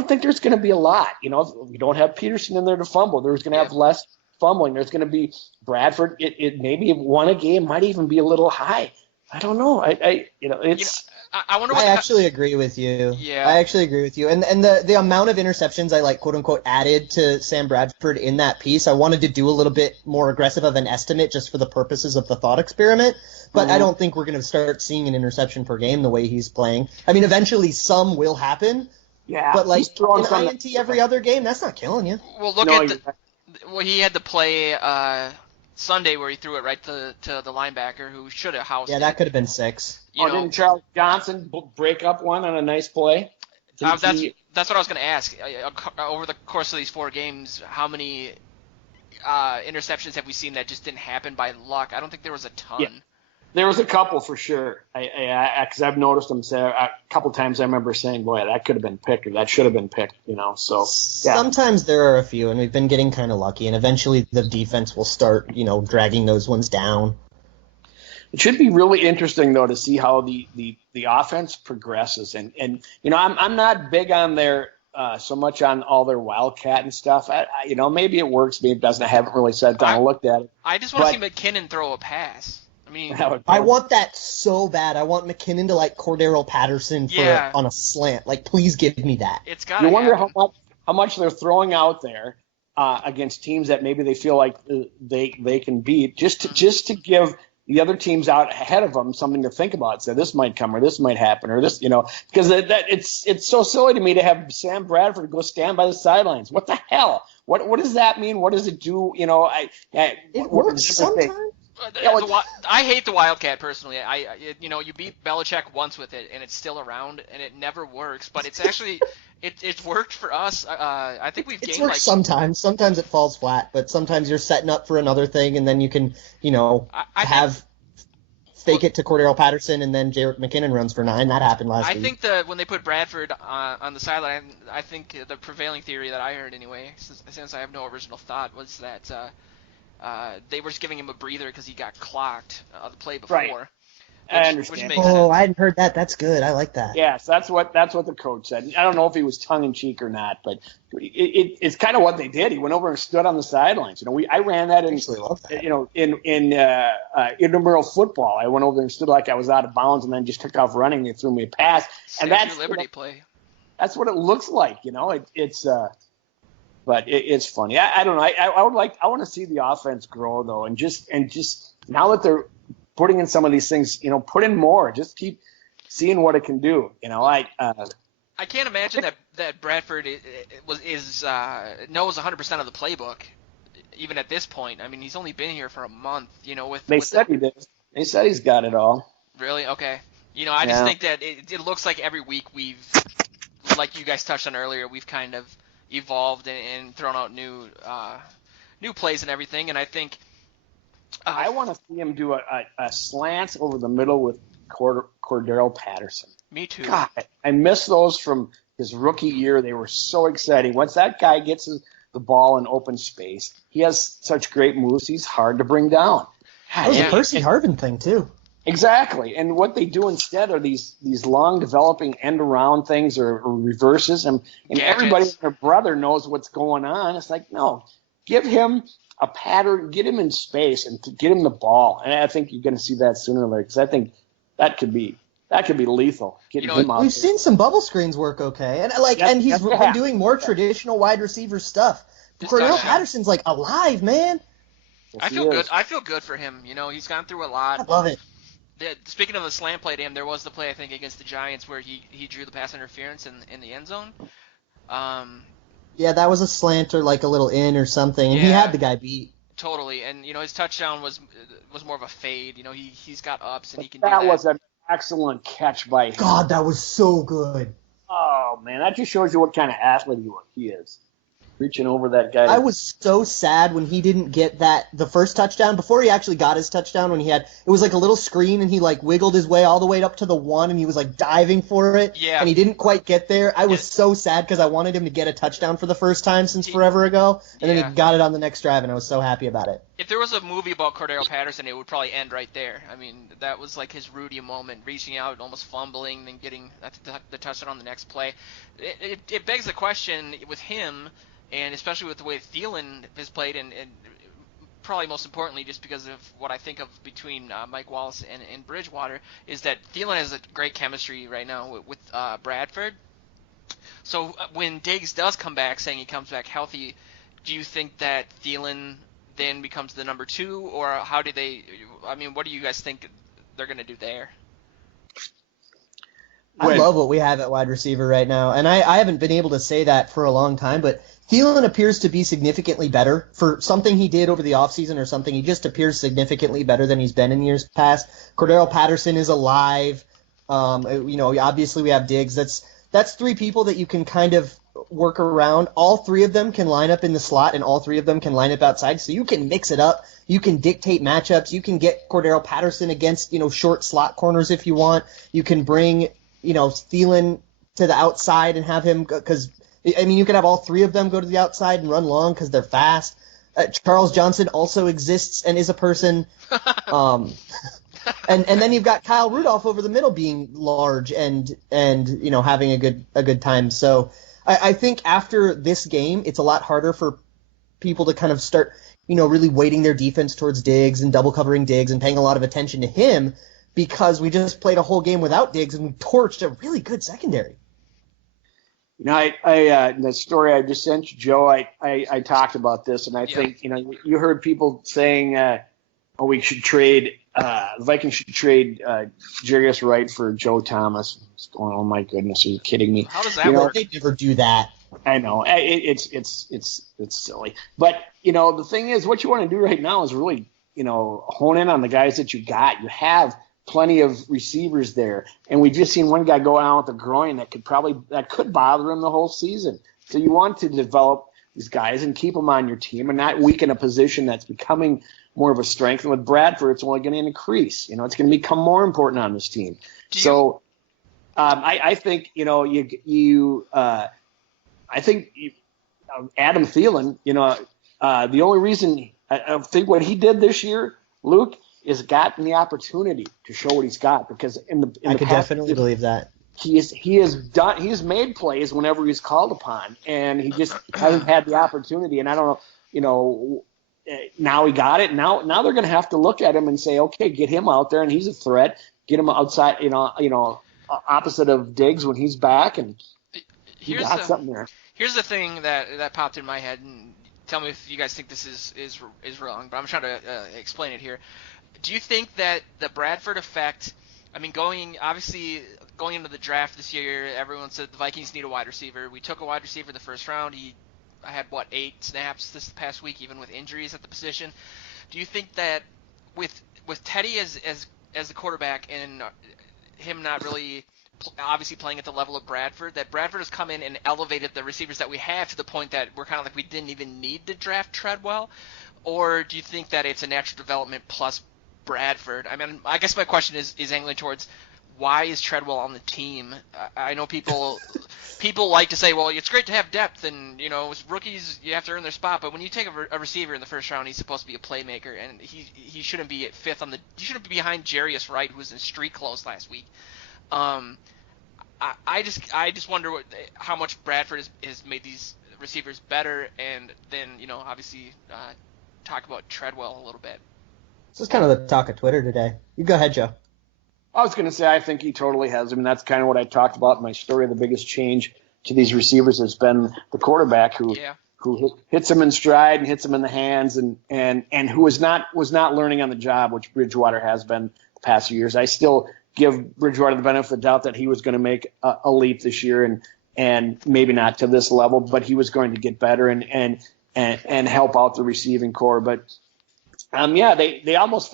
think there's going to be a lot. We don't have Peterson in there to fumble. There's going to have less fumbling. There's going to be Bradford. It maybe won a game, might even be a little high. I don't know. I wonder what I actually agree with you. Yeah. I actually agree with you. And the amount of interceptions I quote unquote added to Sam Bradford in that piece, I wanted to do a little bit more aggressive of an estimate just for the purposes of the thought experiment. But I don't think we're going to start seeing an interception per game the way he's playing. I mean, eventually some will happen. Yeah. But an INT every other game, that's not killing you. Well, he had the play Sunday where he threw it right to the linebacker who should have housed it. Yeah, that could have been 6. Didn't Charles Johnson break up one on a nice play? That's what I was going to ask. Over the course of these 4 games, how many interceptions have we seen that just didn't happen by luck? I don't think there was a ton. Yeah. There was a couple for sure. Because I've noticed them a couple times. I remember saying, "Boy, that could have been picked, or that should have been picked." So yeah. Sometimes there are a few, and we've been getting kind of lucky. And eventually, the defense will start, dragging those ones down. It should be really interesting though to see how the offense progresses. And I'm not big on their so much on all their wildcat and stuff. Maybe it works, maybe it doesn't. I haven't really sat down and looked at it. I just want to see McKinnon throw a pass. I mean, I want that so bad. I want McKinnon to Cordero Patterson on a slant. Please give me that. It's got. You wonder how much they're throwing out there against teams that maybe they feel like they can beat, just to give the other teams out ahead of them something to think about. Say this might come or this might happen or this, because it's so silly to me to have Sam Bradford go stand by the sidelines. What the hell? What does that mean? What does it do? It works sometimes. I hate the Wildcat personally. You beat Belichick once with it, and it's still around, and it never works. But it's actually it's worked for us. I think we've gained. It's worked sometimes. Sometimes it falls flat, but sometimes you're setting up for another thing, and then you can fake it to Cordero Patterson, and then Jerick McKinnon runs for 9. That happened last week. I think that when they put Bradford on the sideline, I think the prevailing theory that I heard anyway, since I have no original thought, was that. They were just giving him a breather because he got clocked the play before. Right. I understand. Which makes sense. I hadn't heard that. That's good. I like that. Yes, that's what the coach said. I don't know if he was tongue in cheek or not, but it's kind of what they did. He went over and stood on the sidelines. I ran that in intramural football. I went over there and stood like I was out of bounds, and then just took off running. They threw me a pass, and that's Liberty play. That's what it looks like. But it's funny. I don't know. I want to see the offense grow though, and just now that they're putting in some of these things, put in more. Just keep seeing what it can do. I can't imagine that Bradford knows 100% of the playbook, even at this point. I mean, he's only been here for a month. They said he did. They said he's got it all. Really? Okay. I just think that it looks like every week we've, like you guys touched on earlier, we've kind of evolved and thrown out new plays and everything, and I think I want to see him do a slant over the middle with Cordero Patterson. Me too. God, I miss those from his rookie year. They were so exciting. Once that guy gets the ball in open space, he has such great moves. He's hard to bring down. That was a Percy Harvin thing too. Exactly. And what they do instead are these long developing end around things or reverses, and everybody and Gadgets. their brother knows what's going on. It's like, no, give him a pattern, get him in space, and get him the ball. And I think you're going to see that sooner or later, because I think that could be lethal. You Getting know, him out We've there. seen some bubble screens work okay, and Yes, and he's yes, been yeah. doing more traditional wide receiver stuff. his Cordero touchdown. Patterson's like alive, man. Yes, I he feel good. is. I feel good for him. You know, he's gone through a lot. I love it. Speaking of the slant play to him, there was the play I think against the Giants where he drew the pass interference in the end zone. Um, Yeah, that was a slant or like a little in or something, and he yeah, had the guy beat. totally. And you know, his touchdown was more of a fade. You know, he's got ups and he can do That that. was an excellent catch by him. God, that was so good. Oh, man, that just shows you what kind of athlete he is. Reaching over that guy. I was so sad when he didn't get the first touchdown before he actually got his touchdown. When it was like a little screen and he like wiggled his way all the way up to the one and he was like diving for it Yeah. and he didn't quite get there. I was Yeah. so sad because I wanted him to get a touchdown for the first time since forever ago, and then Yeah. he got it on the next drive and I was so happy about it. If there was a movie about Cordero Patterson, it would probably end right there. I mean, that was like his Rudy moment, reaching out, almost fumbling, then getting the touchdown on the next play. It begs the question with him, and especially with the way Thielen has played, and probably most importantly, just because of what I think of between Mike Wallace and Bridgewater, is that Thielen has a great chemistry right now with Bradford. So when Diggs does come back, saying he comes back healthy, do you think that Thielen then becomes the number 2, or how do they? I mean, what do you guys think they're going to do there? I love what we have at wide receiver right now, and I haven't been able to say that for a long time, but Thielen appears to be significantly better for something he did over the offseason or something. He just appears significantly better than he's been in years past. Cordero Patterson is alive. Obviously we have Diggs. That's 3 people that you can kind of work around. All 3 of them can line up in the slot, and all 3 of them can line up outside, so you can mix it up. You can dictate matchups. You can get Cordero Patterson against, short slot corners if you want. You can bring Thielen to the outside and have him, because you could have all 3 of them go to the outside and run long because they're fast. Charles Johnson also exists and is a person. And then you've got Kyle Rudolph over the middle being large and having a good time. So I think after this game, it's a lot harder for people to kind of start really weighting their defense towards Diggs and double covering Diggs and paying a lot of attention to him, because we just played a whole game without Diggs and we torched a really good secondary. The story I just sent you, Joe, I talked about this, and I think, you heard people saying, we should trade, the Vikings should trade Jarius Wright for Joe Thomas. It's going, oh my goodness, are you kidding me? How does that work? They never do that. I know, it's silly, but the thing is, what you want to do right now is really hone in on the guys that you got. You have plenty of receivers there, and we just seen one guy go out with a groin that could bother him the whole season. So you want to develop these guys and keep them on your team, and not weaken a position that's becoming more of a strength. And with Bradford, it's only going to increase. It's going to become more important on this team. I think Adam Thielen. The only reason I think what he did this year, Luke, is gotten the opportunity to show what he's got, because in the I could past, definitely believe that. He's made plays whenever he's called upon, and he just hasn't had the opportunity. And I don't know, now he got it. Now they're going to have to look at him and say, okay, get him out there, and he's a threat. Get him outside, opposite of Diggs when he's back, and he got something there. Here's the thing that popped in my head, and tell me if you guys think this is wrong, but I'm trying to explain it here. Do you think that the Bradford effect, going into the draft this year, everyone said the Vikings need a wide receiver. We took a wide receiver in the first round. I had 8 snaps this past week, even with injuries at the position. Do you think that with Teddy as the quarterback and him not really obviously playing at the level of Bradford, that Bradford has come in and elevated the receivers that we have to the point that we're kind of like we didn't even need to draft Treadwell? Or do you think that it's a natural development plus Bradford? I guess my question is angling towards, why is Treadwell on the team? I know people like to say, well, it's great to have depth, and as rookies you have to earn their spot. But when you take a receiver in the first round, he's supposed to be a playmaker, and he shouldn't be at fifth on the. He shouldn't be behind Jarius Wright, who was in street close last week. I just wonder how much Bradford has made these receivers better, and then obviously talk about Treadwell a little bit. This is kind of the talk of Twitter today. You go ahead, Joe. I was going to say I think he totally has. I mean, that's kind of what I talked about in my story. The biggest change to these receivers has been the quarterback who hits them in stride and hits them in the hands, and who was not learning on the job, which Bridgewater has been the past few years. I still give Bridgewater the benefit of the doubt that he was going to make a leap this year, and maybe not to this level, but he was going to get better and help out the receiving core. But they almost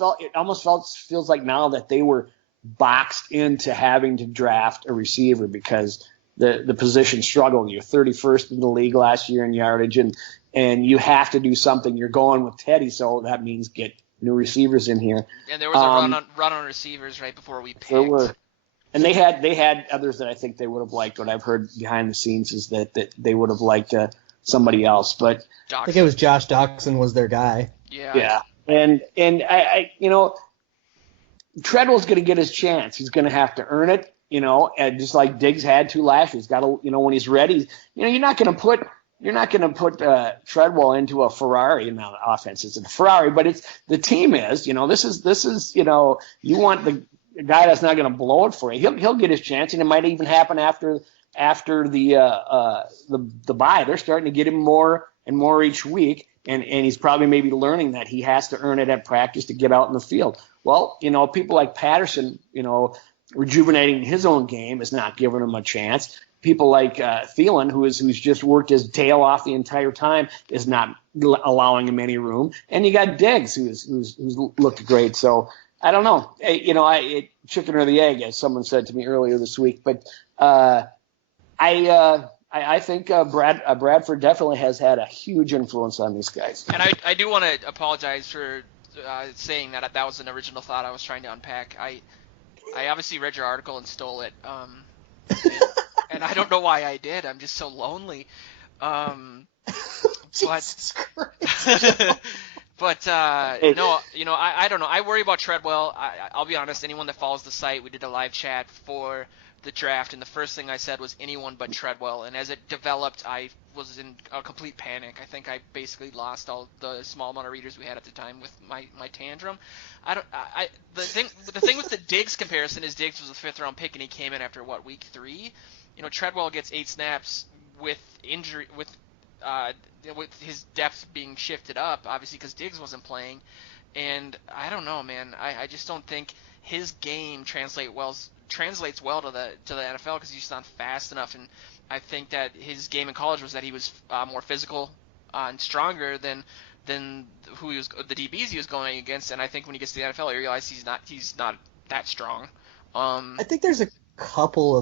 feels like now that they were boxed into having to draft a receiver because the position struggled. You're 31st in the league last year in yardage, and you have to do something. You're going with Teddy, so that means get new receivers in here. And there was a run on receivers right before we picked. There were. And they had others that I think they would have liked. What I've heard behind the scenes is that they would have liked somebody else. But I think it was Josh Doxson was their guy. Yeah. And I Treadwell's going to get his chance. He's going to have to earn it, and just like Diggs had to last year. He's got to, when he's ready, you're not going to put Treadwell into a Ferrari. Now the offense isn't a Ferrari, but the team is. This is you want the guy that's not going to blow it for you. He'll get his chance, and it might even happen after the bye. They're starting to get him more and more each week, and he's probably maybe learning that he has to earn it at practice to get out in the field. Well, people like Patterson, rejuvenating his own game is not giving him a chance. People like Thielen, who's just worked his tail off the entire time, is not allowing him any room. And you got Diggs, who's looked great. So I don't know. Chicken or the egg, as someone said to me earlier this week. But I think Bradford definitely has had a huge influence on these guys. And I do want to apologize for saying that was an original thought I was trying to unpack. I obviously read your article and stole it. And I don't know why I did. I'm just so lonely. Jesus Christ. But no, I don't know. I worry about Treadwell. I'll be honest. Anyone that follows the site, we did a live chat for the draft, and the first thing I said was anyone but Treadwell. And as it developed, I was in a complete panic. I think I basically lost all the small amount of readers we had at the time with my tantrum. The thing with the Diggs comparison is Diggs was a 5th round pick, and he came in after week 3. Treadwell gets 8 snaps with injury with his depth being shifted up, obviously because Diggs wasn't playing. And I don't know, man. I just don't think his game translates well to the NFL because he's just not fast enough. And I think that his game in college was that he was more physical and stronger than who he was, the DBs he was going against. And I think when he gets to the NFL, he realizes he's not that strong. I think there's a couple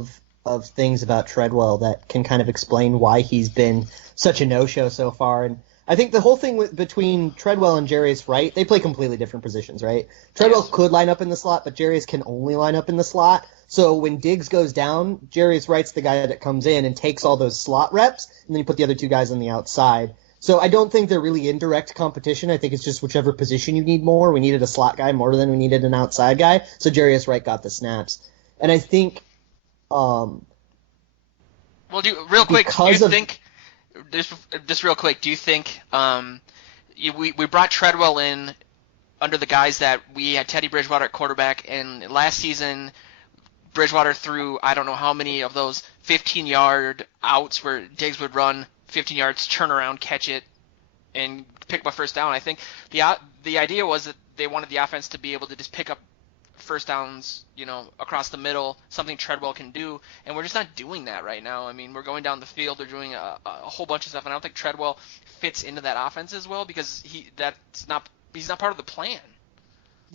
of things about Treadwell that can kind of explain why he's been such a no-show so far. And I think the whole thing between Treadwell and Jarius Wright, they play completely different positions, right? Treadwell could line up in the slot, but Jarius can only line up in the slot. So when Diggs goes down, Jarius Wright's the guy that comes in and takes all those slot reps, and then you put the other 2 guys on the outside. So I don't think they're really in direct competition. I think it's just whichever position you need more. We needed a slot guy more than we needed an outside guy, so Jarius Wright got the snaps. And I think well, real quick, do you think just real quick, do you think we brought Treadwell in under the guise that we had Teddy Bridgewater at quarterback, and last season Bridgewater threw I don't know how many of those 15-yard outs where Diggs would run 15 yards, turn around, catch it, and pick up a first down. I think the idea was that they wanted the offense to be able to just pick up first downs, across the middle, something Treadwell can do, and we're just not doing that right now. I mean, we're going down the field, they're doing a whole bunch of stuff, and I don't think Treadwell fits into that offense as well because he's not part of the plan.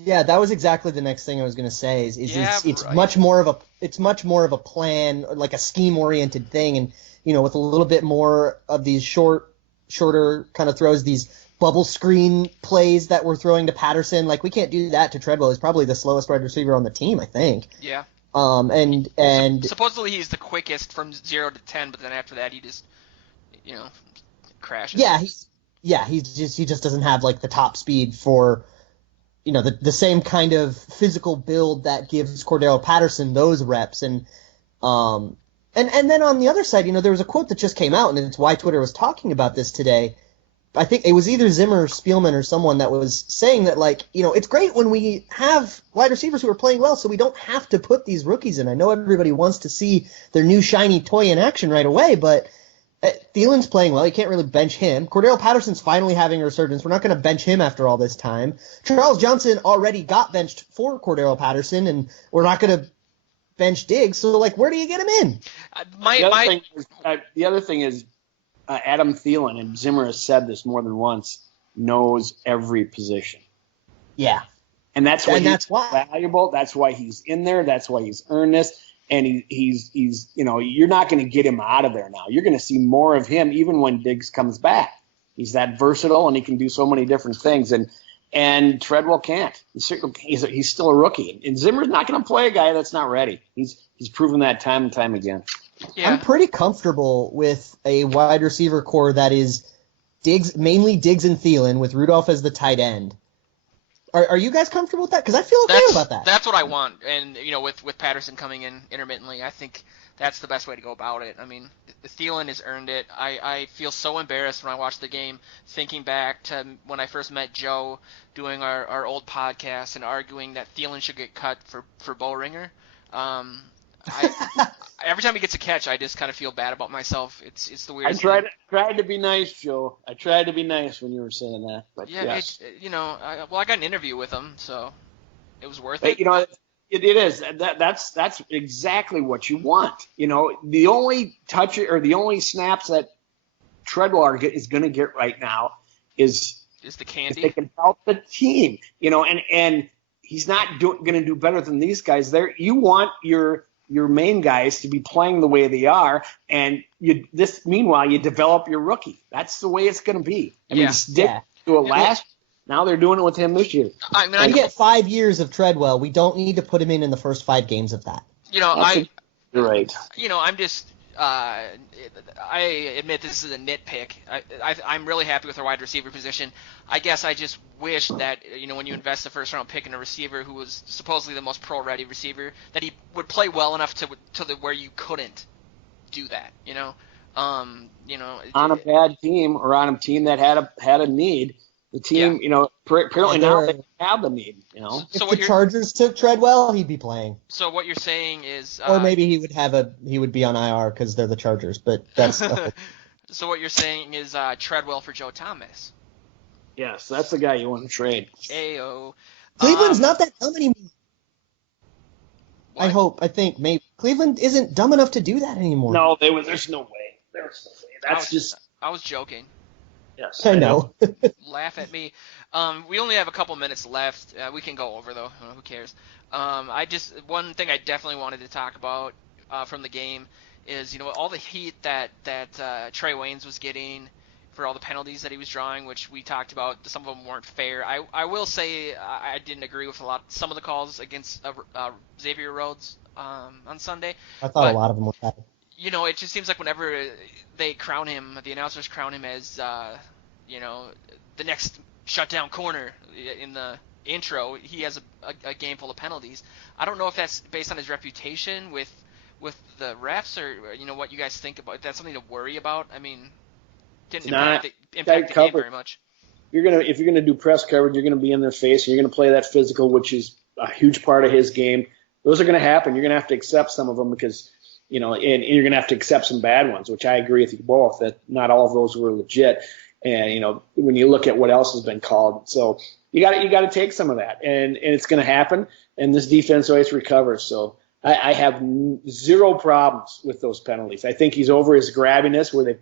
Yeah, that was exactly the next thing I was going to say. It's right. much more of a plan, like a scheme-oriented thing, and with a little bit more of these shorter kind of throws, these bubble screen plays that we're throwing to Patterson. Like, we can't do that to Treadwell. He's probably the slowest wide receiver on the team, I think. Yeah. And supposedly he's the quickest from 0 to 10, but then after that he just, crashes. he just doesn't have like the top speed for, the same kind of physical build that gives Cordero Patterson those reps. And then on the other side, there was a quote that just came out, and it's why Twitter was talking about this today. I think it was either Zimmer or Spielman or someone that was saying that, it's great when we have wide receivers who are playing well, so we don't have to put these rookies in. I know everybody wants to see their new shiny toy in action right away, but Thielen's playing well. You can't really bench him. Cordero Patterson's finally having a resurgence. We're not going to bench him after all this time. Charles Johnson already got benched for Cordero Patterson, and we're not going to bench Diggs. So, where do you get him in? The other thing is, Adam Thielen, and Zimmer has said this more than once, knows every position. Yeah. And that's why he's valuable. That's why he's in there. That's why he's earned this. And he's you're not going to get him out of there now. You're going to see more of him even when Diggs comes back. He's that versatile, and he can do so many different things. And Treadwell can't. He's still a rookie. And Zimmer's not going to play a guy that's not ready. He's proven that time and time again. Yeah. I'm pretty comfortable with a wide receiver core that is mainly Diggs and Thielen, with Rudolph as the tight end. Are you guys comfortable with that? Because I feel okay about that. That's what I want. And, with Patterson coming in intermittently, I think that's the best way to go about it. I mean, Thielen has earned it. I feel so embarrassed when I watch the game, thinking back to when I first met Joe doing our old podcast and arguing that Thielen should get cut for Bo Ringer. Every time he gets a catch, I just kind of feel bad about myself. It's the weirdest. I tried to be nice, Joe. I tried to be nice when you were saying that. But yeah, yes. I got an interview with him, so it was worth it. It is. That's exactly what you want. The only touch or the only snaps that Treadwell is going to get right now is the candy. If they can help the team, and he's not going to do better than these guys. You want your main guys to be playing the way they are, and meanwhile you develop your rookie. That's the way it's going to be. Do it last. Now they're doing it with him this year. We get 5 years of Treadwell. We don't need to put him in the first 5 games of that. You're right. I'm just. I admit this is a nitpick. I'm really happy with our wide receiver position. I guess I just wish that when you invest the first round pick in a receiver who was supposedly the most pro-ready receiver, that he would play well enough to where you couldn't do that. On a bad team or on a team that had a need. The team, apparently now they have the need. If the Chargers took Treadwell, he'd be playing. So what you're saying is, or maybe he would be on IR because they're the Chargers. But that's. So what you're saying is Treadwell for Joe Thomas. Yes, that's the guy you want to trade. Ayo. Cleveland's not that dumb anymore. What? I think maybe Cleveland isn't dumb enough to do that anymore. No, there's no way. I was joking. Yes, I know. Laugh at me. We only have a couple minutes left. We can go over though. Who cares? One thing I definitely wanted to talk about from the game is all the heat that Trey Waynes was getting for all the penalties that he was drawing, which we talked about. Some of them weren't fair. I will say I didn't agree with some of the calls against Xavier Rhodes on Sunday. I thought a lot of them were bad. It just seems like whenever they crown him, the announcers crown him as, the next shutdown corner in the intro, he has a game full of penalties. I don't know if that's based on his reputation with the refs or, what you guys think about. If that's something to worry about. I mean, didn't impact the game very much. If you're gonna do press coverage, you're gonna be in their face, and you're gonna play that physical, which is a huge part of his game. Those are gonna happen. You're gonna have to accept some of them because. And you're going to have to accept some bad ones, which I agree with you both, that not all of those were legit. And, when you look at what else has been called. So you got to take some of that. And it's going to happen. And this defense always recovers. So I have zero problems with those penalties. I think he's over his grabbiness where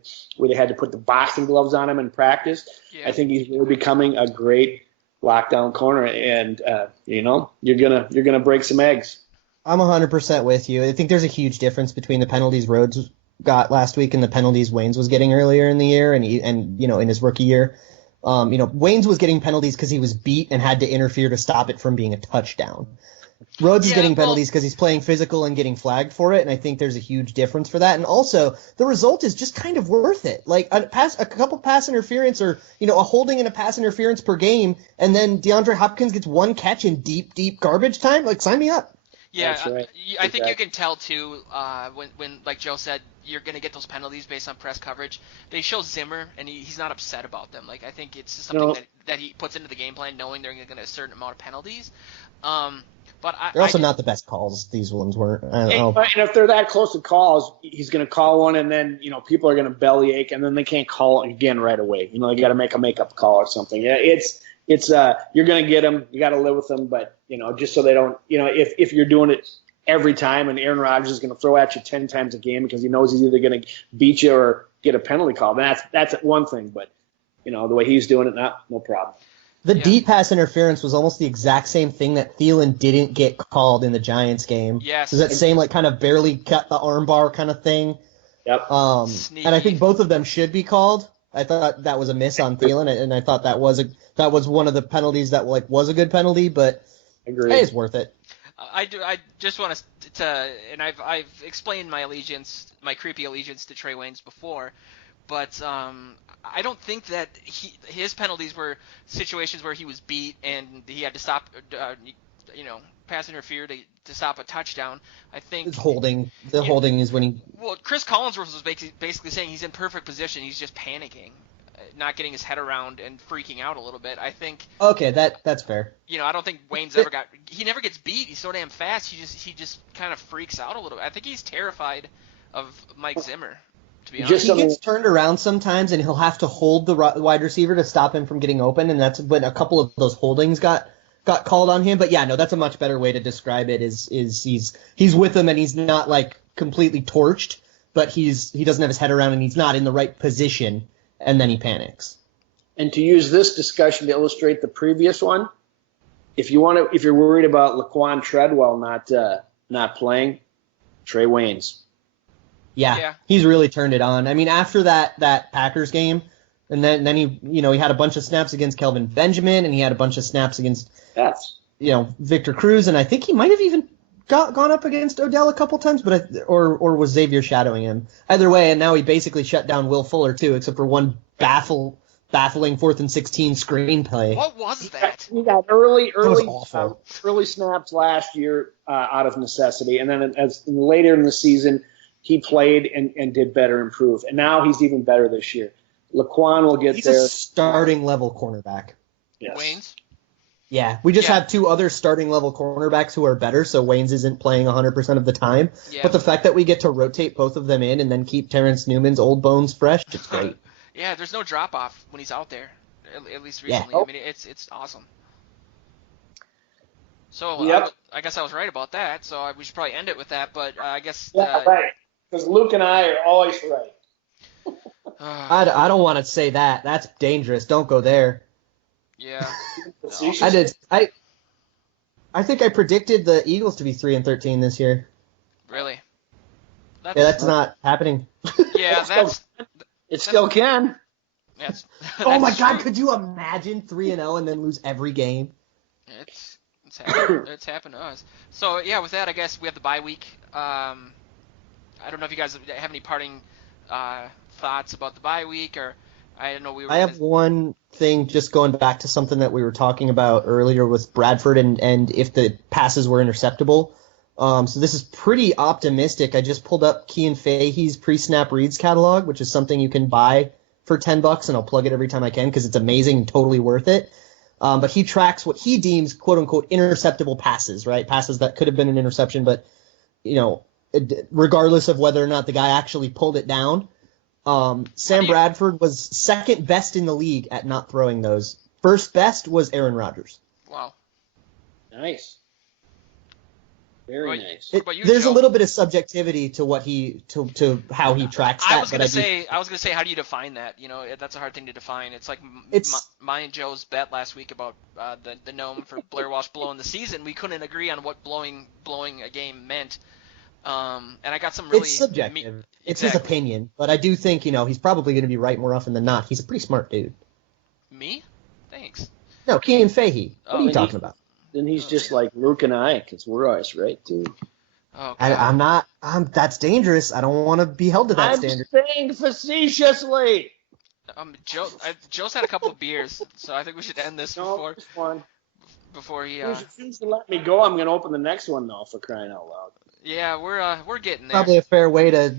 they had to put the boxing gloves on him in practice. Yeah. I think he's really becoming a great lockdown corner. And, you're going to break some eggs. I'm 100% with you. I think there's a huge difference between the penalties Rhodes got last week and the penalties Waynes was getting earlier in the year and in his rookie year. Waynes was getting penalties because he was beat and had to interfere to stop it from being a touchdown. Rhodes is Yeah, getting well- penalties because he's playing physical and getting flagged for it, and I think there's a huge difference for that. And also, the result is just kind of worth it. Like a couple pass interference, or a holding and a pass interference per game, and then DeAndre Hopkins gets one catch in deep garbage time. Like, sign me up. Yeah, That's right. I think you can tell too when like Joe said, you're gonna get those penalties based on press coverage. They show Zimmer and he's not upset about them. Like, I think it's just something that he puts into the game plan, knowing they're gonna get a certain amount of penalties. But They're also not the best calls. These ones weren't. And if they're that close to calls, he's going to call one, and then people are going to bellyache, and then they can't call it again right away. They got to make a makeup call or something. Yeah, it's you're going to get them. You got to live with them, but just so they don't. If you're doing it every time, and Aaron Rodgers is going to throw at you 10 times a game because he knows he's either going to beat you or get a penalty call, that's one thing. But the way he's doing it, no problem. The deep pass interference was almost the exact same thing that Thielen didn't get called in the Giants game. Yes. It was that same kind of barely cut the armbar kind of thing. Yep. And I think both of them should be called. I thought that was a miss on Thielen, and I thought that was one of the penalties that was a good penalty, but Agreed. Hey, it's worth it. I just want to, and I've explained my creepy allegiance to Trey Waynes before, but I don't think that his penalties were situations where he was beat and he had to stop, pass interfere to stop a touchdown. I think It's holding. The holding is when he. Well, Chris Collinsworth was basically saying he's in perfect position. He's just panicking, not getting his head around and freaking out a little bit. I think. Okay, that's fair. I don't think Wayne's he never gets beat. He's so damn fast. He just kind of freaks out a little bit. I think he's terrified of Mike Zimmer. To be honest. He gets turned around sometimes, and he'll have to hold the wide receiver to stop him from getting open, and that's when a couple of those holdings got called on him. But yeah, no, that's a much better way to describe it. Is he's with him, and he's not completely torched, but he doesn't have his head around, and he's not in the right position, and then he panics. And to use this discussion to illustrate the previous one, if you're worried about Laquan Treadwell not playing, Trey Waynes. Yeah, he's really turned it on. I mean, after that Packers game, and then he had a bunch of snaps against Kelvin Benjamin, and he had a bunch of snaps against Victor Cruz, and I think he might have even gone up against Odell a couple times, but or was Xavier shadowing him? Either way, and now he basically shut down Will Fuller too, except for one baffling 4th and 16 screenplay. What was that? He got early snaps last year out of necessity, and then later in the season he played and did better, improve, and now he's even better this year. Laquan will get there. He's a starting level cornerback. Yes. Waynes? Yeah, we just have two other starting level cornerbacks who are better, so Waynes isn't playing 100% of the time. Yeah. But the fact that we get to rotate both of them in and then keep Terrence Newman's old bones fresh, it's great. Yeah, there's no drop off when he's out there, at least recently. Yeah. I mean, it's awesome. So Yep. I guess I was right about that. So we should probably end it with that. But I guess Right, because Luke and I are always right. I don't want to say that. That's dangerous. Don't go there. Yeah. No. I did. I think I predicted the Eagles to be 3-13 this year. Really? That's not happening. Yeah, It still can. That's Oh my God! true. Could you imagine 3-0 and then lose every game? It's happened to us. So yeah, with that, I guess we have the bye week. I don't know if you guys have any parting thoughts about the bye week, or I don't know. I have one thing, just going back to something that we were talking about earlier with Bradford and if the passes were interceptable. So this is pretty optimistic. I just pulled up Kean Fahey's pre-snap reads catalog, which is something you can buy for $10, and I'll plug it every time I can because it's amazing and totally worth it. But he tracks what he deems "quote-unquote" interceptable passes, right? Passes that could have been an interception, but regardless of whether or not the guy actually pulled it down. Sam Bradford was second best in the league at not throwing those. First best was Aaron Rodgers. Wow. Nice. Very nice. What about you, There's Joe? a little bit of subjectivity to what to how he tracks that. I was gonna say, how do you define that? That's a hard thing to define. It's like my and Joe's bet last week about the gnome for Blair Walsh blowing the season. We couldn't agree on what blowing a game meant. And I got some really. It's subjective. It's his opinion, but I do think he's probably going to be right more often than not. He's a pretty smart dude. Me? Thanks. No, Kean Fahey. What are you talking about? Then he's Oh, just man. like Luke and I, because we're always right, too. Oh I, God. I'm not. That's dangerous. I don't want to be held to that I'm standard. saying facetiously. Joe's had a couple of beers, so I think we should end this No, just one. before he. As soon as you let me go, I'm going to open the next one, though, for crying out loud. Yeah, we're getting there. Probably a fair way to,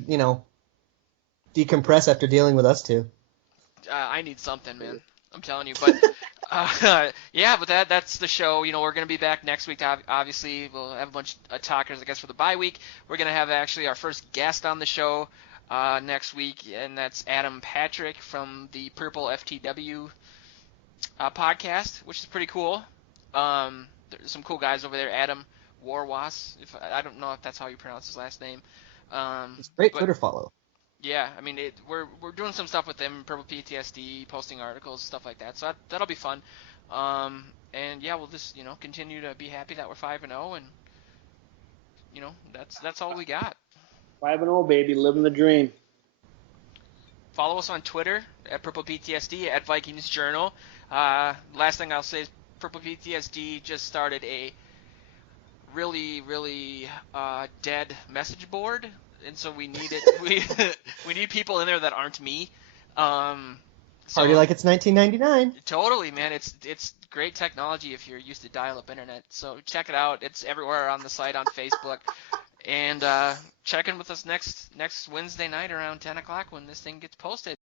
decompress after dealing with us two. I need something, man. I'm telling you, but yeah, but that's the show. We're gonna be back next week. Obviously, we'll have a bunch of talkers, I guess, for the bye week. We're gonna have actually our first guest on the show next week, and that's Adam Patrick from the Purple FTW podcast, which is pretty cool. There's some cool guys over there. Adam Warwas, if I don't know if that's how you pronounce his last name. It's a great But Twitter follow. yeah, I mean, we're doing some stuff with them, Purple PTSD, posting articles, stuff like that. So that'll be fun. And yeah, we'll just continue to be happy that we're 5-0, and that's all we got. 5-0, baby, living the dream. Follow us on Twitter at Purple PTSD at Vikings Journal. Last thing I'll say is Purple PTSD just started a really, really dead message board, and so we need it. We need people in there that aren't me. So Party like it's 1999. totally, man. It's great technology if you're used to dial-up internet. So check it out. It's everywhere on the site, on Facebook, and check in with us next Wednesday night around 10 o'clock when this thing gets posted.